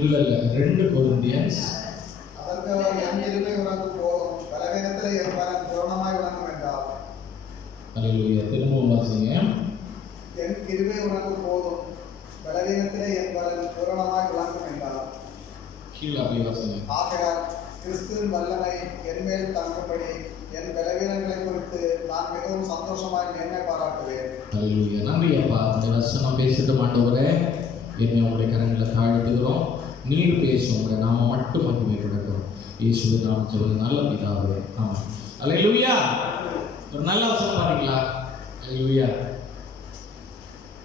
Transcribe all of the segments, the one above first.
இல்ல 2 கொரிந்தியன்ஸ். அதற்கு என் கிருபை உனக்கு போதும், பலவீனத்திலே என் பலன் பூரணமாய் விளங்கும் என்றார். அல்லேலூயா. திரும்பவும் வாசிங்க. என் கிருபை உனக்கு போதும், பலவீனத்திலே என் பலன் பூரணமாய் விளங்கும் என்றார். கீழே அப்படியே வாசிங்க. ஆகையால் கிறிஸ்துவின் வல்லமை என் மேல் தங்கும்படி என் பலவீனங்களை குறித்து நான் மிகவும் சந்தோஷமாய் மேன்மை பாராட்டுவேன். அல்லேலூயா. நன்றி அப்பா, இந்த வசனம் பேசிட்டு ஆண்டவரே, என்னை உங்களுடைய கரங்களை தாழ்த்துகிறோம். நீர் பேசும் உங்களை நாம மட்டும் மகிமைப்படட்டும். இயேசுவின் நாமத்தில் நல்ல பிதாவே, ஆமென். அல்லேலூயா. ஒரு நல்ல வசனம் பாத்தீங்களா? அல்லேலூயா.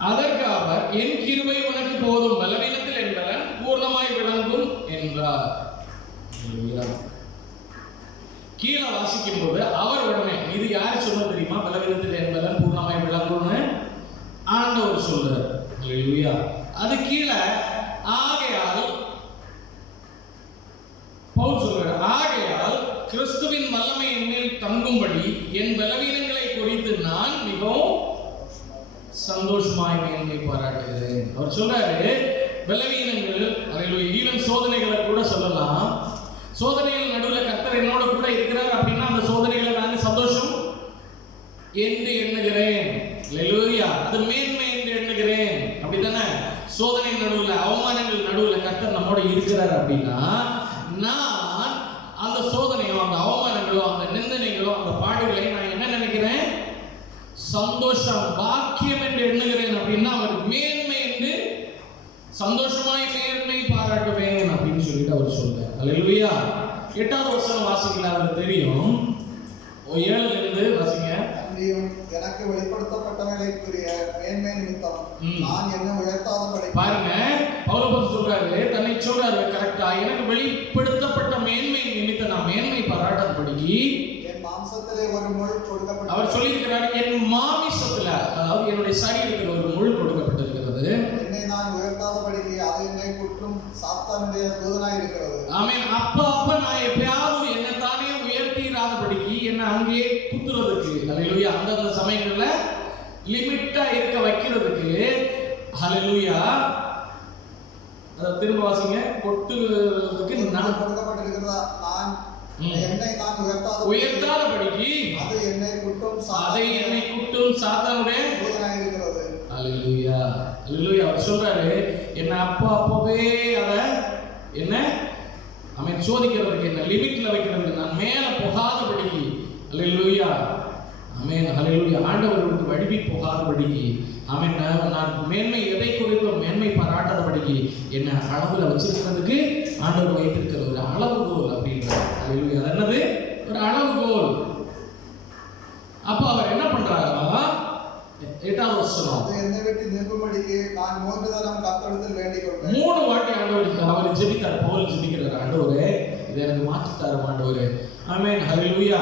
அதற்கு அவர் என் கிருபை உனக்கு போதும், பலவீனத்தில் என் பலன் பூர்ணமாய் விளங்கும் என்றார். அல்லேலூயா. கீழே வாசிக்கும் போது அவர் உடனே, இது யாரு சொன்னது தெரியுமா? பலவீனத்தில் என் பலன் பூர்ணமாய் விளங்கும்னு ஆண்டவர் சொல்றார். அல்லேலூயா. அது கீழே ஆகையால் பவுல் சொல்றார், ஆகையால் கிறிஸ்துவின் வல்லமை என் மேல் தங்கும்படி என் பலவீனங்களை குறித்து நான் மிகவும் சந்தோஷமாய் மேன்மை பாராட்டுகிறேன். அவர் சொல்றாரு, பலவீனங்கள், அல்லேலூயா, ஈவன் சோதனைகளை கூட சொல்லலாம். சோதனைகள் நடுவில் கர்த்தர் என்னோட கூட இருக்கிறார் அப்படின்னா அந்த சோதனைகளை நான் சந்தோஷம் என்று எண்ணுகிறேன். அல்லேலூயா. அது மேன்மை என்று எண்ணுகிறேன். அப்படித்தானே? சோதனை நடுவில், அவமானங்கள் நடுவில் கர்த்தர் நம்மோட இருக்கிறார் அப்படின்னா நான் அந்த சோதனையோ, அந்த அவமானங்களோ, அந்த நிந்தனைகளோ, அந்த பாடுகளை நான் என்ன நினைக்கிறேன்? சந்தோஷம், பாக்கியம் என்று எண்ணுகிறேன். அப்படின்னா அவர் மேன்மை என்று சந்தோஷமாய் மேன்மை பாராட்டுவேன் அப்படின்னு சொல்லிட்டு அவர் சொல்றார். அல்லேலூயா. 8வது வசனம் வாசிக்கலாம், அது தெரியும். 7ல இருந்து வாசிங்க. அன்றியும் எனக்கு வெளிப்படுத்தப்பட்டவைகளுக்குரிய மேன்மை நிமித்தம் நான் என்ன உயர்த்தாதபடி. பாருங்க, பவுல் சொல்றாரு, தன்னை சொல்றாரு கரெக்டா, எனக்கு வெளிப்படுத்தப்பட்ட மேன்மை நிமித்தம் நான் மேன்மை பாராட்டாதபடிக்கு என் மாம்சத்திலே ஒரு முள் கொடுக்கப்பட்டது. அவர் சொல்லியிருக்கிறார், என் மாமிசத்துல, அதாவது என்னுடைய சரீரத்தில் ஒரு முள் கொடுக்கப்பட்டிருக்கிறது. என்னை நான் உயர்த்தாதபடிக்கு அது என்னை குற்றும் சாத்தானுடைய தூதனாய் இருக்கிறது. ஆமென். அப்ப நான் எப்பயாவது என்ன தானே உயர்த்திராதபடிக்கு என்ன அங்கே குத்துறதுக்கு, அல்லேலூயா, அந்த சமயங்கள்ல லிமிட்டா இருக்க வைக்கிறதுக்கு, அல்லேலூயா, அத திரும்ப வாசிங்க, கொட்டுறதுக்கு நான் கொடுக்கப்பட்டிருக்கிறதா, நான் என்னை நான் உயர்த்தாதபடிக்கு அது என்னை குற்றும் சாத்தானுடைய தூதனாய் இருக்கிறது. அல்லேலூயா. அல்லேலூயா. அவர் சொல்றாரு, என்ன அப்பவே அத என்ன அவன் சோதிக்கிறதுக்கு, என்ன லிமிட்ல வைக்கிறதுக்கு, நான் மேல போகாதபடிக்கு. அல்லேலூயா. ஆமென். அல்லேலூயா. ஆண்டவர் விட்டு வழுவி போகாதபடிக்கு, ஆமென், நான் மேன்மை எதை குறித்தும் மேன்மை பாராட்டாதபடிக்கு என்ன அளவுல வச்சிருக்கிறதுக்கு ஆண்டவர் வைத்திருக்கிற ஒரு அளவுகோல் அப்படின்றார். அல்லேலூயா. அது என்னது? ஒரு அளவுகோல். அப்ப அவர் என்ன பண்றாரா? 8வது வசனம், அது என்னை விட்டு நிற்கும்படிக்கு நான் 3 தரம் கர்த்தரிடத்தில் வேண்டிக் கொண்டேன். 3 வாட்டி ஆண்டவருக்கு அவர் ஜெபித்தார். பவுல் ஜெபிக்கிறார், ஆண்டவரே இதை எனக்கு மாற்றித்தாரு ஆண்டவரே. ஆமென். அல்லேலூயா.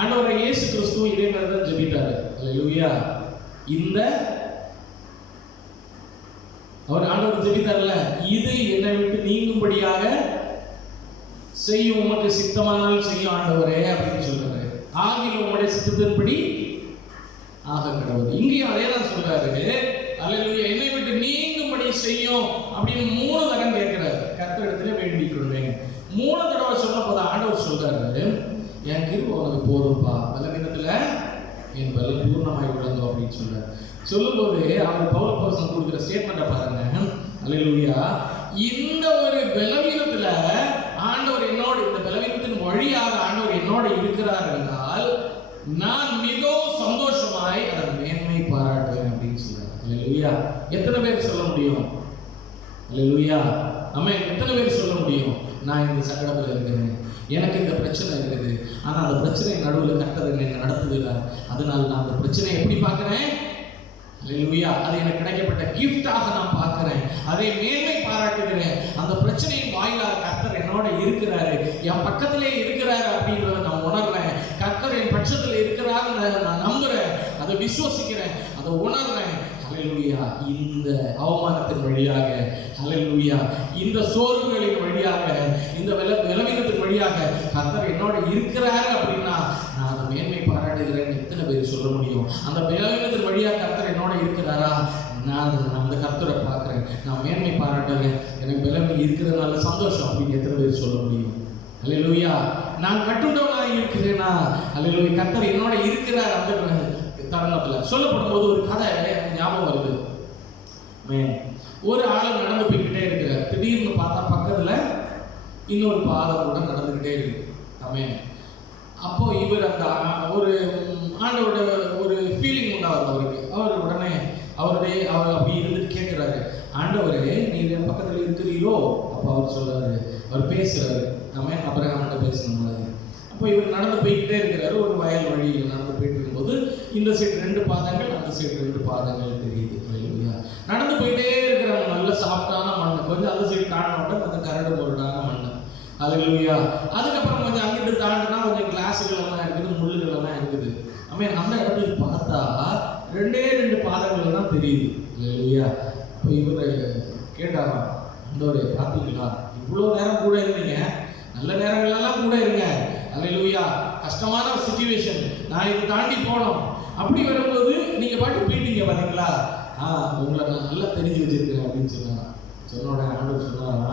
ஆண்டவரே இயேசு கிறிஸ்து இதே மாதிரி தான் ஜெபித்தாரு. அல்லேலூயா. இந்த அவர் ஆண்டவர் ஜெபித்தார்ல, இது என்னை விட்டு நீங்கும்படியாக செய்யும், உமக்கு சித்தமானால் செய்யும் ஆண்டவரே அப்படின்னு சொல்றாரு. ஆகிலும் உம்முடைய சித்தத்தின்படி ஆக கடவுள். இங்கேயும் அதே தான் சொல்றாரு. அல்லேலூயா. என்னை விட்டு நீங்கும்படி செய்யும் அப்படின்னு 3 தரம் கேட்கிறாரு. கர்த்தரிடத்துல வேண்டிக் கொள்வேன். 3 தடவை சொன்ன போது ஆண்டவர் சொல்றாரு, என் கிருபை உனக்கு போதும்பா, பலவீனத்துல என் பலன் பூர்ணமாய் விளங்கும் அப்படின்னு சொல்றாரு. சொல்லும்போது அவர் பவுல் அப்போஸ்தலன் கொடுக்கிற ஸ்டேட்மெண்ட்டை பாருங்க. அல்லேலூயா. இந்த ஒரு பலவீனத்துல ஆண்டவர் என்னோட, இந்த பலவீனத்தின் வழியாக ஆண்டவர் என்னோட இருக்கிறார் என்றால் நான் மிகவும் சந்தோஷமாய் அதன் மேன்மை பாராட்டுவேன் அப்படின்னு சொல்றாரு. அல்லேலூயா. எத்தனை பேர் சொல்ல முடியும்? அல்லேலூயா. ஆமென். எத்தனை பேர் சொல்ல முடியும், நான் இந்த சங்கடத்தில் இருக்கிறேன், எனக்கு இந்த பிரச்சனை இருக்குது, ஆனா அந்த பிரச்சனை நடுவில் கர்த்தர் என்னை நடத்துகிறார், அதனால நான் அந்த பிரச்சனையை எப்படி பார்க்கிறேன்? அல்லேலூயா. அது எனக்கு கிடைக்கப்பட்ட கிஃப்டாக நான் பார்க்கிறேன், அதை மேன்மை பாராட்டுகிறேன். அந்த பிரச்சனையின் வாயிலாக கர்த்தர் என்னோட இருக்கிறாரு, என் பக்கத்திலே இருக்கிறாரு அப்படின்றத நான் உணர்றேன். கர்த்தர் என் பட்சத்தில் இருக்கிறாருன்னு நான் நம்புறேன், அதை விசுவசிக்கிறேன், அதை உணர்றேன். அல்லேலூயா. இந்த அவமானத்தின் வழியாக, அல்லேலூயா, இந்த சோர்வுகளின் வழியாக, இந்த பலவீனத்தின் வழியாக கர்த்தர் என்னோட இருக்கிறாரு அப்படின்னா நான் அதை மேன்மை பாராட்டுகிறேன். எத்தனை பேர் சொல்ல முடியும்? அந்த பலவீனத்தின் வழியாக கர்த்தர் என்னோட இருக்கிறாரா, நான் அந்த கர்த்தரை பார்க்குறேன், நான் மேன்மை பாராட்டுறேன், எனக்கு பலவீனம் இருக்கிறதுனால சந்தோஷம் அப்படின்னு எத்தனை பேர் சொல்ல முடியும்? அல்லேலூயா. நான் கட்டுண்டவனாக இருக்கிறேனா? அல்லேலூயா. கர்த்தர் என்னோட இருக்கிறார். அந்த தருணத்தில் சொல்லப்படும் போது ஒரு கதை எனக்கு ஞாபகம் வருது. ஒரு ஆள் நடந்து போய்கிட்டே இருக்கிறார். திடீர்னு பார்த்தா பக்கத்தில் இன்னொரு பாதம் கூட நடந்துக்கிட்டே இருக்கு. ஆமென். அப்போ இவர் அந்த ஒரு ஆண்டோட ஒரு ஃபீலிங் உண்டாகுது அவருக்கு. அவர் உடனே அவர் அப்படி இருந்து கேட்குறாரு, ஆண்டவரே நீர் என் பக்கத்தில் இருக்கிறீரோ? அப்போ அவர் சொல்றாரு, அவர் பேசுறாரு, நம்ம அபிரகாம்கிட்ட பேசணும் மாதிரி. அப்போ இவர் நடந்து போய்கிட்டே இருக்கிறாரு. ஒரு வயல் வழியில் நடந்து போயிட்டு இருக்கும்போது இந்த சைடு 2 பாதங்கள், அந்த சைடு 2 பாதங்கள் தெரியுது. அல்லேலூயா. நடந்து போயிட்டே இருக்கிறாங்க. நல்ல சாஃப்டான மண், கொஞ்சம் அந்த சைடு தாண்டினோட கொஞ்சம் கரடு பொருடான மண். அல்லேலூயா. அதுக்கப்புறம் கொஞ்சம் அங்கிட்டு தாண்டினா கொஞ்சம் கிளாஸுகள் எல்லாம் இருக்குது, முள்ளுகள் எல்லாம் இருக்குது. அந்த இடத்துக்கு பார்த்தா 2 பாதங்கள் தான் தெரியுது. அல்லேலூயா. இப்போ இவர் கேட்டாராம், ஆண்டவரே பார்த்தீங்களா, இவ்வளோ நேரம் கூட இருந்தீங்க, நல்ல நேரங்களெல்லாம் கூட இருங்க. அல்லேலூயா. கஷ்டமான ஒரு சிச்சுவேஷன், நான் இதை தாண்டி போனோம், அப்படி வரும்போது நீங்க பாட்டு போயிட்டீங்க பார்த்தீங்களா, உங்களை நான் நல்லா தெரிஞ்சு வச்சிருக்கிறேன் அப்படின்னு சொன்னாரா. சொன்னோட ஆண்டவர் சொன்னாரா,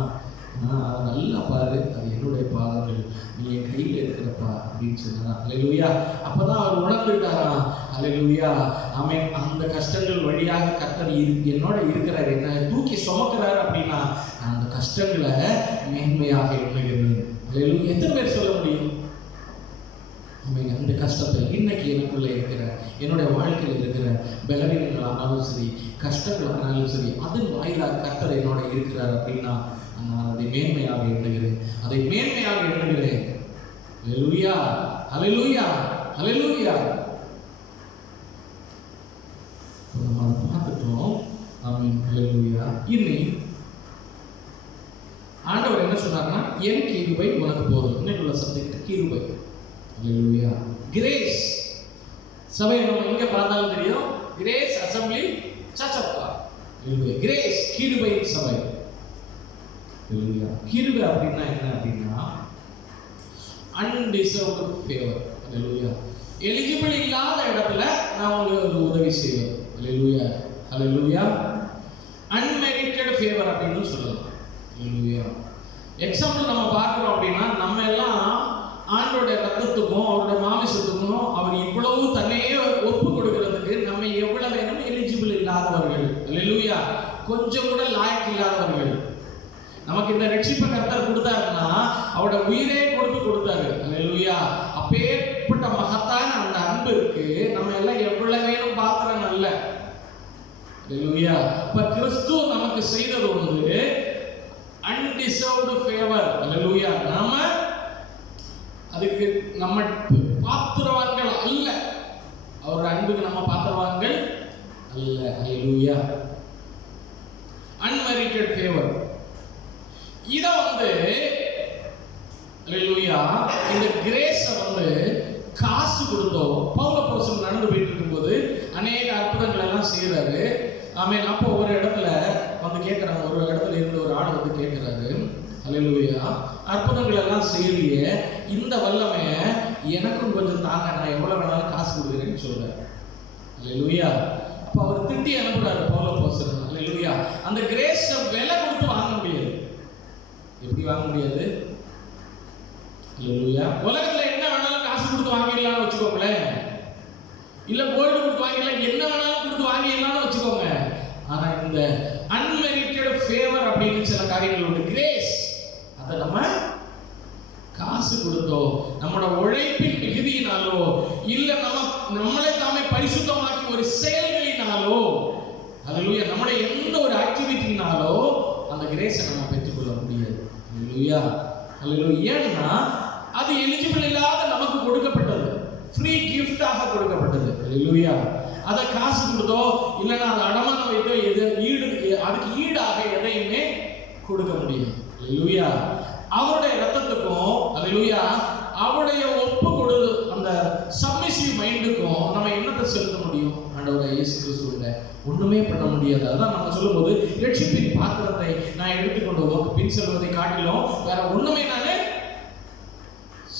அதை நல்லா பாரு, அது என்னுடைய பாதங்கள், நீ என் கையில் இருக்கிறப்பா அப்படின்னு சொன்னா. அல்லேலூயா. அப்பதான் அவர் உணர்ந்துட்டாரா. அல்லேலூயா. ஆமென். அந்த கஷ்டங்கள் வழியாக கர்த்தர் என்னோட இருக்கிறார், என்ன தூக்கி சுமக்கிறார் அப்படின்னா அந்த கஷ்டங்களை மேன்மையாக எண்ணுகிறேன். அல்லேலூயா. எத்தனை பேர் சொல்ல முடியும்? அந்த கஷ்டத்தை இன்னைக்கு எனக்குள்ளே இருக்கிற, என்னுடைய வாழ்க்கையில் இருக்கிற பலவீனங்களானாலும் சரி, கஷ்டங்களானாலும் சரி, அதன் வாயிலாக கர்த்தர் என்னோட இருக்கிறார் அப்படின்னா நான் அதை மேன்மையாக எண்ணுகிறேன், அதை மேன்மையாக எண்ணுகிறேன். அல்லேலூயா. அல்லேலூயா. அல்லேலூயா. நம்ம அதை பார்த்துட்டோம். ஆமென். அல்லேலூயா. இனி ஆண்டவர் என்ன சொன்னார்னா, என் கிருபை உனக்கு போதும். இன்னைக்குள்ள சப்ஜெக்ட் கிருபை. அல்லேலூயா. கிரேஸ் சபை நம்ம எங்க பார்த்தாலும் தெரியும், grace assembly church of God. அல்லேலூயா. கிரேஸ் கிருபை சபை. அல்லேலூயா. கிருபை அப்படின்னா என்ன அப்படின்னா அன்டிசர்வ்டு ஃபேவர். அல்லேலூயா. எலிஜிபிள் இல்லாத இடத்துல நான் உங்களுக்கு உதவி செய்வேன். அல்லேலூயா. அல்லேலூயா. அன்மெரிட்டட் ஃபேவர் அப்படின்னு சொல்லலாம். அல்லேலூயா. எக்ஸாம்பிள் நம்ம பார்க்கிறோம் அப்படின்னா, நம்ம எல்லாம் ஆண்டோட ரத்தத்துக்கும் அவருடைய மாமிசத்துக்கும் அவர் இவ்வளவு தன்னையே ஒப்பு கொடுக்கிறதுக்கு நம்ம எவ்வளவு வேணும் எலிஜிபிள் இல்லாதவர்கள். அல்லேலூயா. கொஞ்சம் கூட லாயக்கு இல்லாதவர்கள். நமக்கு இந்த ரட்சிப்பை கர்த்தர் கொடுத்தாருன்னா அவரோட உயிரே கொடுத்தாரு. அல்லேலூயா. அப்பேற்பட்ட மகத்தான அந்த அன்பிற்கு நம்ம எல்லாம் எவ்வளவு வேணும் பாத்திரம் அல்ல. அல்லேலூயா. இப்ப கிறிஸ்து நமக்கு செய்தது வந்து அன்டிசர்வ்டு ஃபேவர். அல்லேலூயா. நாம அதுக்கு நம்ம பாத்திரவான்கள் அல்ல, அவரோட அன்புக்கு நம்ம பாத்திரவான்கள் அல்ல. அல்லேலூயா. Unmerited favour. இத வந்து அல்லேலூயா, இந்த கிரேஸ வந்து காசு கொடுத்தோ பவுல் அப்போஸ்தலன் நடந்து போயிட்டு இருக்கும்போது அநேக அற்புதங்கள் எல்லாம் செய்யறாரு. ஆமென். அப்போ ஒரு இடத்துல வந்து கேட்கறாங்க, ஒரு இடத்துல இருந்து ஒரு ஆள் வந்து கேட்கிறாரு, அல்லேலூயா, அற்புதங்கள் எல்லாம் செய்யறிய, இந்த வல்லமைய எனக்கும் கொஞ்சம் தாங்க, நான் எவ்வளவு வேணாலும் காசு கொடுக்குறேன்னு சொல்றாரு. அல்லேலூயா. அப்ப அவர் திட்டி அனுப்புறாரு பவுல் அப்போஸ்தலன். அல்லேலூயா. அந்த கிரேஸ விலை கொடுத்து வாங்க முடியாது. எப்படி வாங்க முடியாது? அல்லேலூயா. உலகத்துல என்ன வேணாலும் காசு கொடுத்து வாங்கிடலாம்னு வச்சுக்கோங்களேன், இல்ல கோல்டு கொடுத்து வாங்கிடலாம், என்ன வேணாலும் கொடுத்து வாங்கிடலாம்னு வச்சுக்கோங்க. ஆனா இந்த அன்மெரிட்டட் ஃபேவர் அப்படின்னு சில காரியங்கள் உண்டு. கிரேஸ் அதை நம்ம காசு கொடுத்தோ, நம்மளோட உழைப்பின் மிகுதியினாலோ, இல்ல நம்மளை தாமே பரிசுத்தமாக்கி ஒரு செயல்களினாலோ, அல்லேலூயா, நம்முடைய எந்த ஒரு ஆக்டிவிட்டினாலோ அந்த கிரேஸை நம்ம பெற்றுக்கொள்ள முடியாது. அல்லேலூயா. அல்லேலூயா. ஏன்னா அது எலிஜிபிள் இல்லாத நமக்கு கொடுக்கப்பட்டது, ஃப்ரீ கிஃப்டாக கொடுக்கப்பட்டது. அல்லேலூயா. அதை காசு கொடுத்தோ இல்லைன்னா அதை அடமானம் வைத்தோ அதுக்கு ஈடாக எதையுமே கொடுக்க முடியும். அல்லேலூயா. அவருடைய ரத்தத்துக்கும், அல்லேலூயா, அவருடைய ஒப்பு கொடு அந்த சப்மிசிவ் மைண்டுக்கும் நம்ம என்னத்தை செலுத்த முடியும்? ஆண்டவரே இயேசு கிறிஸ்துவில ஒண்ணுமே பண்ண முடியாது. அதான் நம்ம சொல்லும்போது ரட்சிப்பின் பாத்திரத்தை நான் எடுத்துக்கொண்டு உனக்கு பின் செல்வதை காட்டிலும் வேற ஒண்ணுமே நானே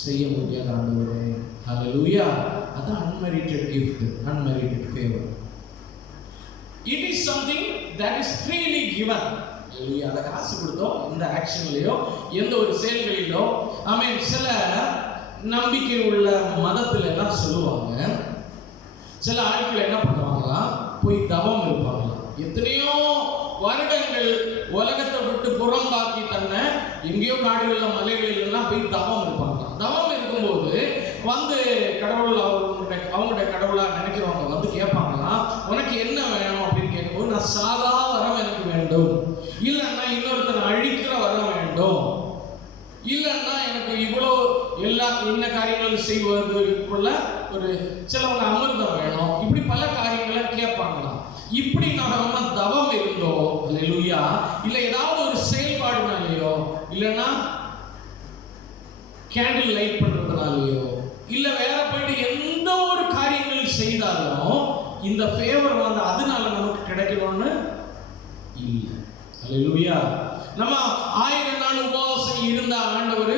செய்ய முடியாது ஆண்டவரே. அல்லேலூயா. அதான் unmerited gift, unmerited favour. It is something that is freely given. அந்த காசு கொடுத்தோம் எந்த ஆக்ஷன்லயோ எந்த ஒரு செயல்களிலோ சில நம்பிக்கை உள்ள மதத்துல எல்லாம் சொல்லுவாங்க, சில ஆட்கள் என்ன பண்ணுவாங்களா, போய் தவம் இருப்பாங்களாம். எத்தனையோ வருடங்கள் உலகத்தை விட்டு புறம்பாக்கி தன்னை எங்கேயோ காடுகள்ல மலைகளில் எல்லாம் போய் தவம் இருப்பாங்களாம். தவம் இருக்கும்போது வந்து கடவுள் அவங்களுடைய கடவுளா நினைக்கிறவங்க வந்து கேட்பாங்களாம், உனக்கு என்ன வேணும் அப்படின்னு கேட்கும்போது, நான் சாதா வரம் எனக்கு வேண்டும், இல்லைன்னா இன்னொருத்தனை அழிக்கிற வரம் வேண்டும், இல்லைன்னா எனக்கு இவ்வளோ எல்லா என்ன காரியங்களும் செய்வதற்குள்ள ஒரு சிலவங்க அமிர்தம் வேணும், இப்படி பல காரியங்களை கேட்பாங்களாம். இப்படி நம்ம தவம் இருந்தோ அல்லேலூயா, இல்ல ஏதாவது ஒரு செயல்பாடுனாலேயோ, இல்லைன்னா கேண்டில் லைட் பண்றதுனாலேயோ, இல்ல வேற போயிட்டு எந்த ஒரு காரியங்கள் செய்தாலும் இந்த ஃபேவர் வந்து அதனால நமக்கு கிடைக்கணும்னு இல்லை. அல்லேலூயா. நம்ம 1000 நாள் உபவாசம் இருந்த ஆண்டவர்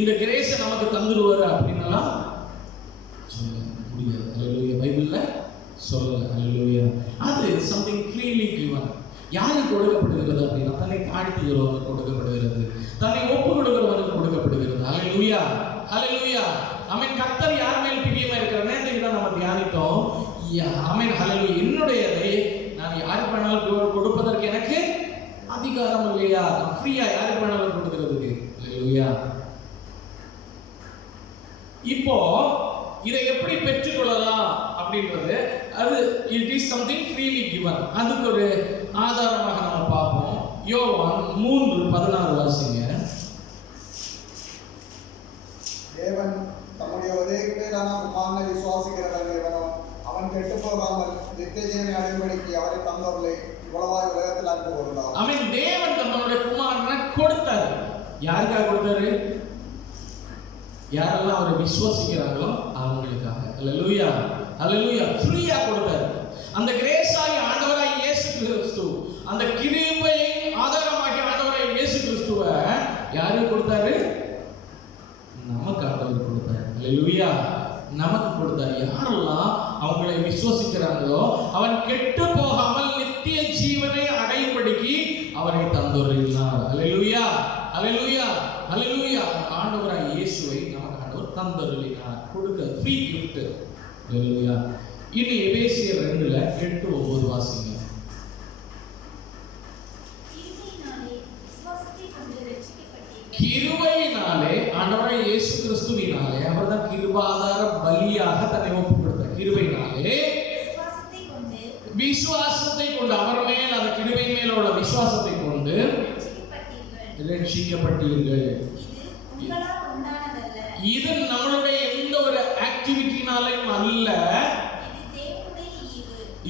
இந்த கிரேஸை நமக்கு தந்துடுவாரு அப்படின்னாலாம் சொல்ல முடியாது. அல்லேலூயா. பைபிள்ல சொல்லல. அல்லேலூயா. அது something freely given. யாருக்கு கொடுக்கப்படுகிறது அப்படின்னா தன்னை தாழ்த்துகிறவனுக்கு கொடுக்கப்படுகிறது, தன்னை ஒப்பு கொடுக்கிறவனுக்கு கொடுக்கப்படுகிறது. அல்லேலூயா. அல்லேலூயா. கர்த்தர் யார் மேல் பிரியமா இருக்கிற நேரத்துக்கு தான் நம்ம தியானித்தோம். அல்லேலூயா. என்னுடையதை நான் யாருக்கு வேணாலும் கொடுப்பதற்கு எனக்கு அதிகாரம் இல்லையா? ஃப்ரீயா யாருக்கு வேணாலும் கொடுக்கிறதுக்கு. அல்லேலூயா. இப்போ இதை எப்படி பெற்றுக்கொள்ளலாம் அப்படின்றது, அது it is something freely given. அதுக்கு ஒரு ஆதாரமாக நம்ம பார்ப்போம். யோவான் 3:16 வாசிங்க. தேவன் தம்முடைய ஒரே பேரான குமாரனை விசுவாசிக்கிறவன் எவனோ அவன் கெட்டு போகாமல் நித்திய ஜீவனை அடையும்படிக்கு அவரை தந்தவர்களை இவ்வளவாய் உலகத்தில் அன்பு கூர்ந்தார். தேவன் தம்முடைய குமாரனை கொடுத்தார். யாருக்காக கொடுத்தாரு? யாரெல்லாம் அவரை விசுவாசிக்கிறாங்களோ அவங்களுக்காக. அல்லேலூயா. அல்லேலூயா. ஃப்ரீயா கொடுத்தாரு. அந்த கிரேஸாகி ஆண்டவராய் இயேசு கிறிஸ்து, அந்த கிருபை ஆதாரமாகி ஆண்டவராய் இயேசு கிறிஸ்துவை யாருக்கு கொடுத்தாரு? நமக்கு ஆண்டவர் கொடுத்தாரு. அல்லேலூயா. நமக்கு கொடுத்தாரு. யாரெல்லாம் அவங்களை விசுவாசிக்கிறாங்களோ அவன் கெட்டு போகாமல் நித்திய ஜீவனை அடையும்படிக்கு அவரை தந்துள்ளார். அல்லேலூயா. அல்லேலூயா. அல்லேலூயா. ஆண்டவராய் இயேசுவை நமக்கு ஆண்டவர் தந்துள்ளார், கொடுக்க ஃப்ரீ gift. அல்லேலூயா. இனி எபேசியர் 2:8-9 வாசிங்க. கிருபையினாலே ஆண்டவராய் இயேசு கிறிஸ்துவினாலே அவர்தான் கிருபாதார பலியாக தன்னை ஒப்புக் கொடுத்தார். கிருபையினாலே விசுவாசத்தை கொண்டு அவர் மேல், அந்த கிருபை மேல் உள்ள விசுவாசத்தை கொண்டு ரட்சிக்கப்பட்டீர்கள். இது நம்மளுடைய எந்த ஒரு ஆக்டிவிட்டினாலும் அல்ல,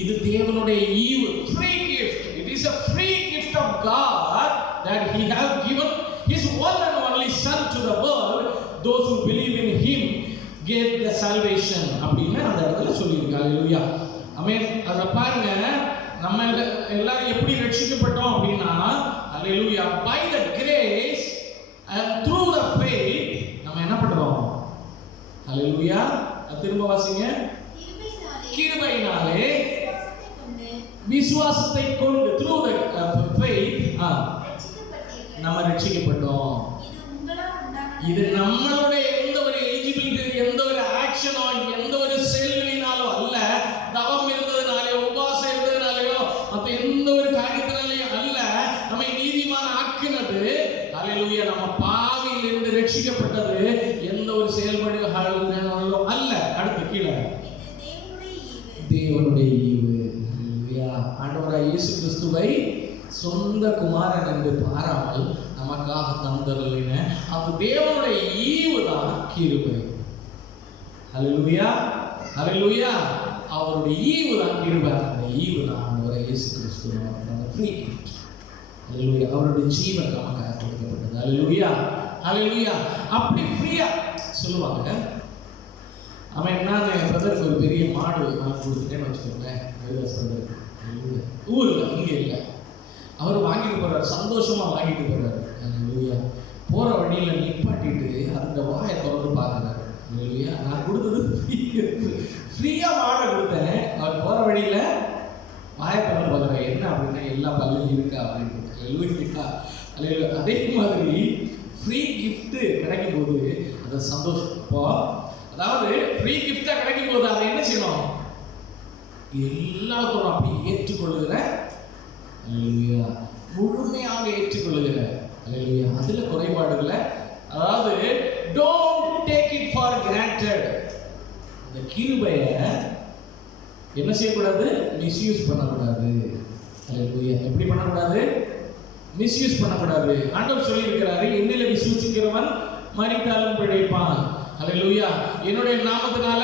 இது தேவனுடைய ஈவு. free gift. It is a free gift of God that he have given his one and only son to the world. Those who believe in him get the salvation அப்படினு அந்த இடத்துல சொல்லிருக்கு. அல்லேலூயா. ஆமென். அத பாருங்க, நம்ம எல்லாரும் எப்படி ரட்சிக்கப்பட்டோம் அப்படினா, அல்லேலூயா, by the grace and through the faith நம்ம என்ன பண்றோம்? அல்லேலூயா. திரும்ப வாசிங்க. கிருபையினாலே விசுவாசத்தை கொண்டு through the faith நம்ம ரட்சிக்கப்பட்டோம். இது நம்மளுடைய எந்த ஒரு எலிஜிபிலிட்டி, எந்த ஒரு ஆக்ஷனோ, எந்த ஒரு செயல்களினாலோ அல்ல, தவம் இருந்ததுனாலே, உபவாசம் இருந்ததுனாலயோ, மற்ற எந்த ஒரு காரியத்தினாலேயும் அல்ல. நம்மை நீதிமான் ஆக்கினது. அல்லேலூயா. நம்ம பாவியிலிருந்து ரட்சிக்கப்பட்டது எந்த ஒரு செயல்பாடுகளோ அல்ல. அடுத்து கீழே தேவனுடைய ஈவு. ஆண்டவராய் இயேசு கிறிஸ்துவை சொந்த குமாரன் என்று பாராமல் நமக்காக தந்தருளின அந்த தேவனுடைய ஈவு தான் கிருபை. அல்லேலூயா. அல்லேலூயா. அவருடைய ஈவு தான் கிருபை. அந்த ஈவு தான் ஆண்டவராய் இயேசு கிறிஸ்து நமக்கு ஃப்ரீ கிஃப்ட். அல்லேலூயா. அவருடைய ஜீவன் நமக்காக கொடுக்கப்பட்டது. அல்லேலூயா. அல்லேலூயா. அப்படி ஃப்ரீயா சொல்லுவாங்க. நான் என் பிரதருக்கு ஒரு பெரிய மாடு நான் கொடுத்துட்டேன்னு வச்சுக்கோங்களேன். ஊரில் இங்கே இல்லை, அவர் வாங்கிட்டு போறாரு, சந்தோஷமா வாங்கிட்டு போறாரு. அல்லேலூயா. போற வழியில நிப்பாட்டிட்டு அந்த வாயை திறந்து பார்க்குறாரு. அல்லேலூயா. நான் கொடுத்தது ஃப்ரீயா மாடை கொடுத்தேன். அவர் போற வழியில வாயத்தவன் பார்க்குறேன் என்ன அப்படின்னா எல்லா பல்லும் இருக்கா அப்படின்னு இருக்கா. அதே மாதிரி ஃப்ரீ கிஃப்ட் கிடைக்கும் போது அது சந்தோஷம். இப்போ அதாவது ஃப்ரீ கிஃப்டா கிடைக்கும் போது அதை என்ன செய்யணும்? எல்லாத்தோட அப்படி ஏற்றுக்கொள்ளுகிற, முழுமையாக ஏற்றுக்கொள்ளுகிற, அதுல குறைபாடுகளை, அதாவது don't take it for granted. இந்த கிருபையை என்ன செய்யக்கூடாது? மிஸ்யூஸ் பண்ணக்கூடாது. எப்படி பண்ணக்கூடாது? மிஸ்யூஸ் பண்ணக்கூடாது. ஆண்டவர் சொல்லி இருக்கிறாரு, என்னில விசுவாசிக்கிறவன் மரித்தாலும் பிழைப்பான். ஹல்லேலூயா. என்னுடைய நாமத்தினால,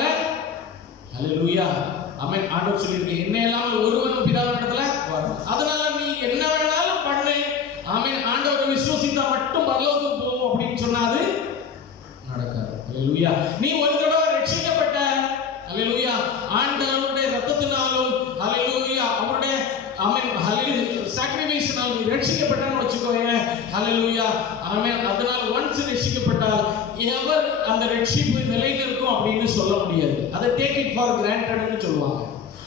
ஹல்லேலூயா, ஆமென். ஆண்டவர் சொல்லி இருக்கு, என்ன இல்லாமல் ஒருவனும் பிதாவினிடத்துல வரும். அதனால நீ என்ன வேணாலும் பண்ணு, ஆமென். ஆண்டவரை விசுவாசித்தா மட்டும் பரலோகத்துக்கு போவோம் அப்படின்னு சொன்னாது நடக்காது. ஹல்லேலூயா. நீ ஒரு தடவை ரட்சிக்கப்பட்ட, ஹல்லேலூயா, ஆண்டவருடைய ரத்தத்தினாலும், ஹல்லேலூயா, அவருடைய ஆமென், ஹல்லேலூயா, சாக்ரிஃபைஸ்னால நீ ரட்சிக்கப்பட்டன்னு வச்சுக்கோங்க. ஹல்லேலூயா, ஆமென். அதனால ஒன்ஸ் ரட்சிக்கப்பட்டால் எவர் அந்த ரட்சிப்பு நிலைநிற்கும் அப்படின்னு சொல்ல முடியாது. அதை டேக் இட் ஃபார் கிராண்டட்னு சொல்லுவாங்க.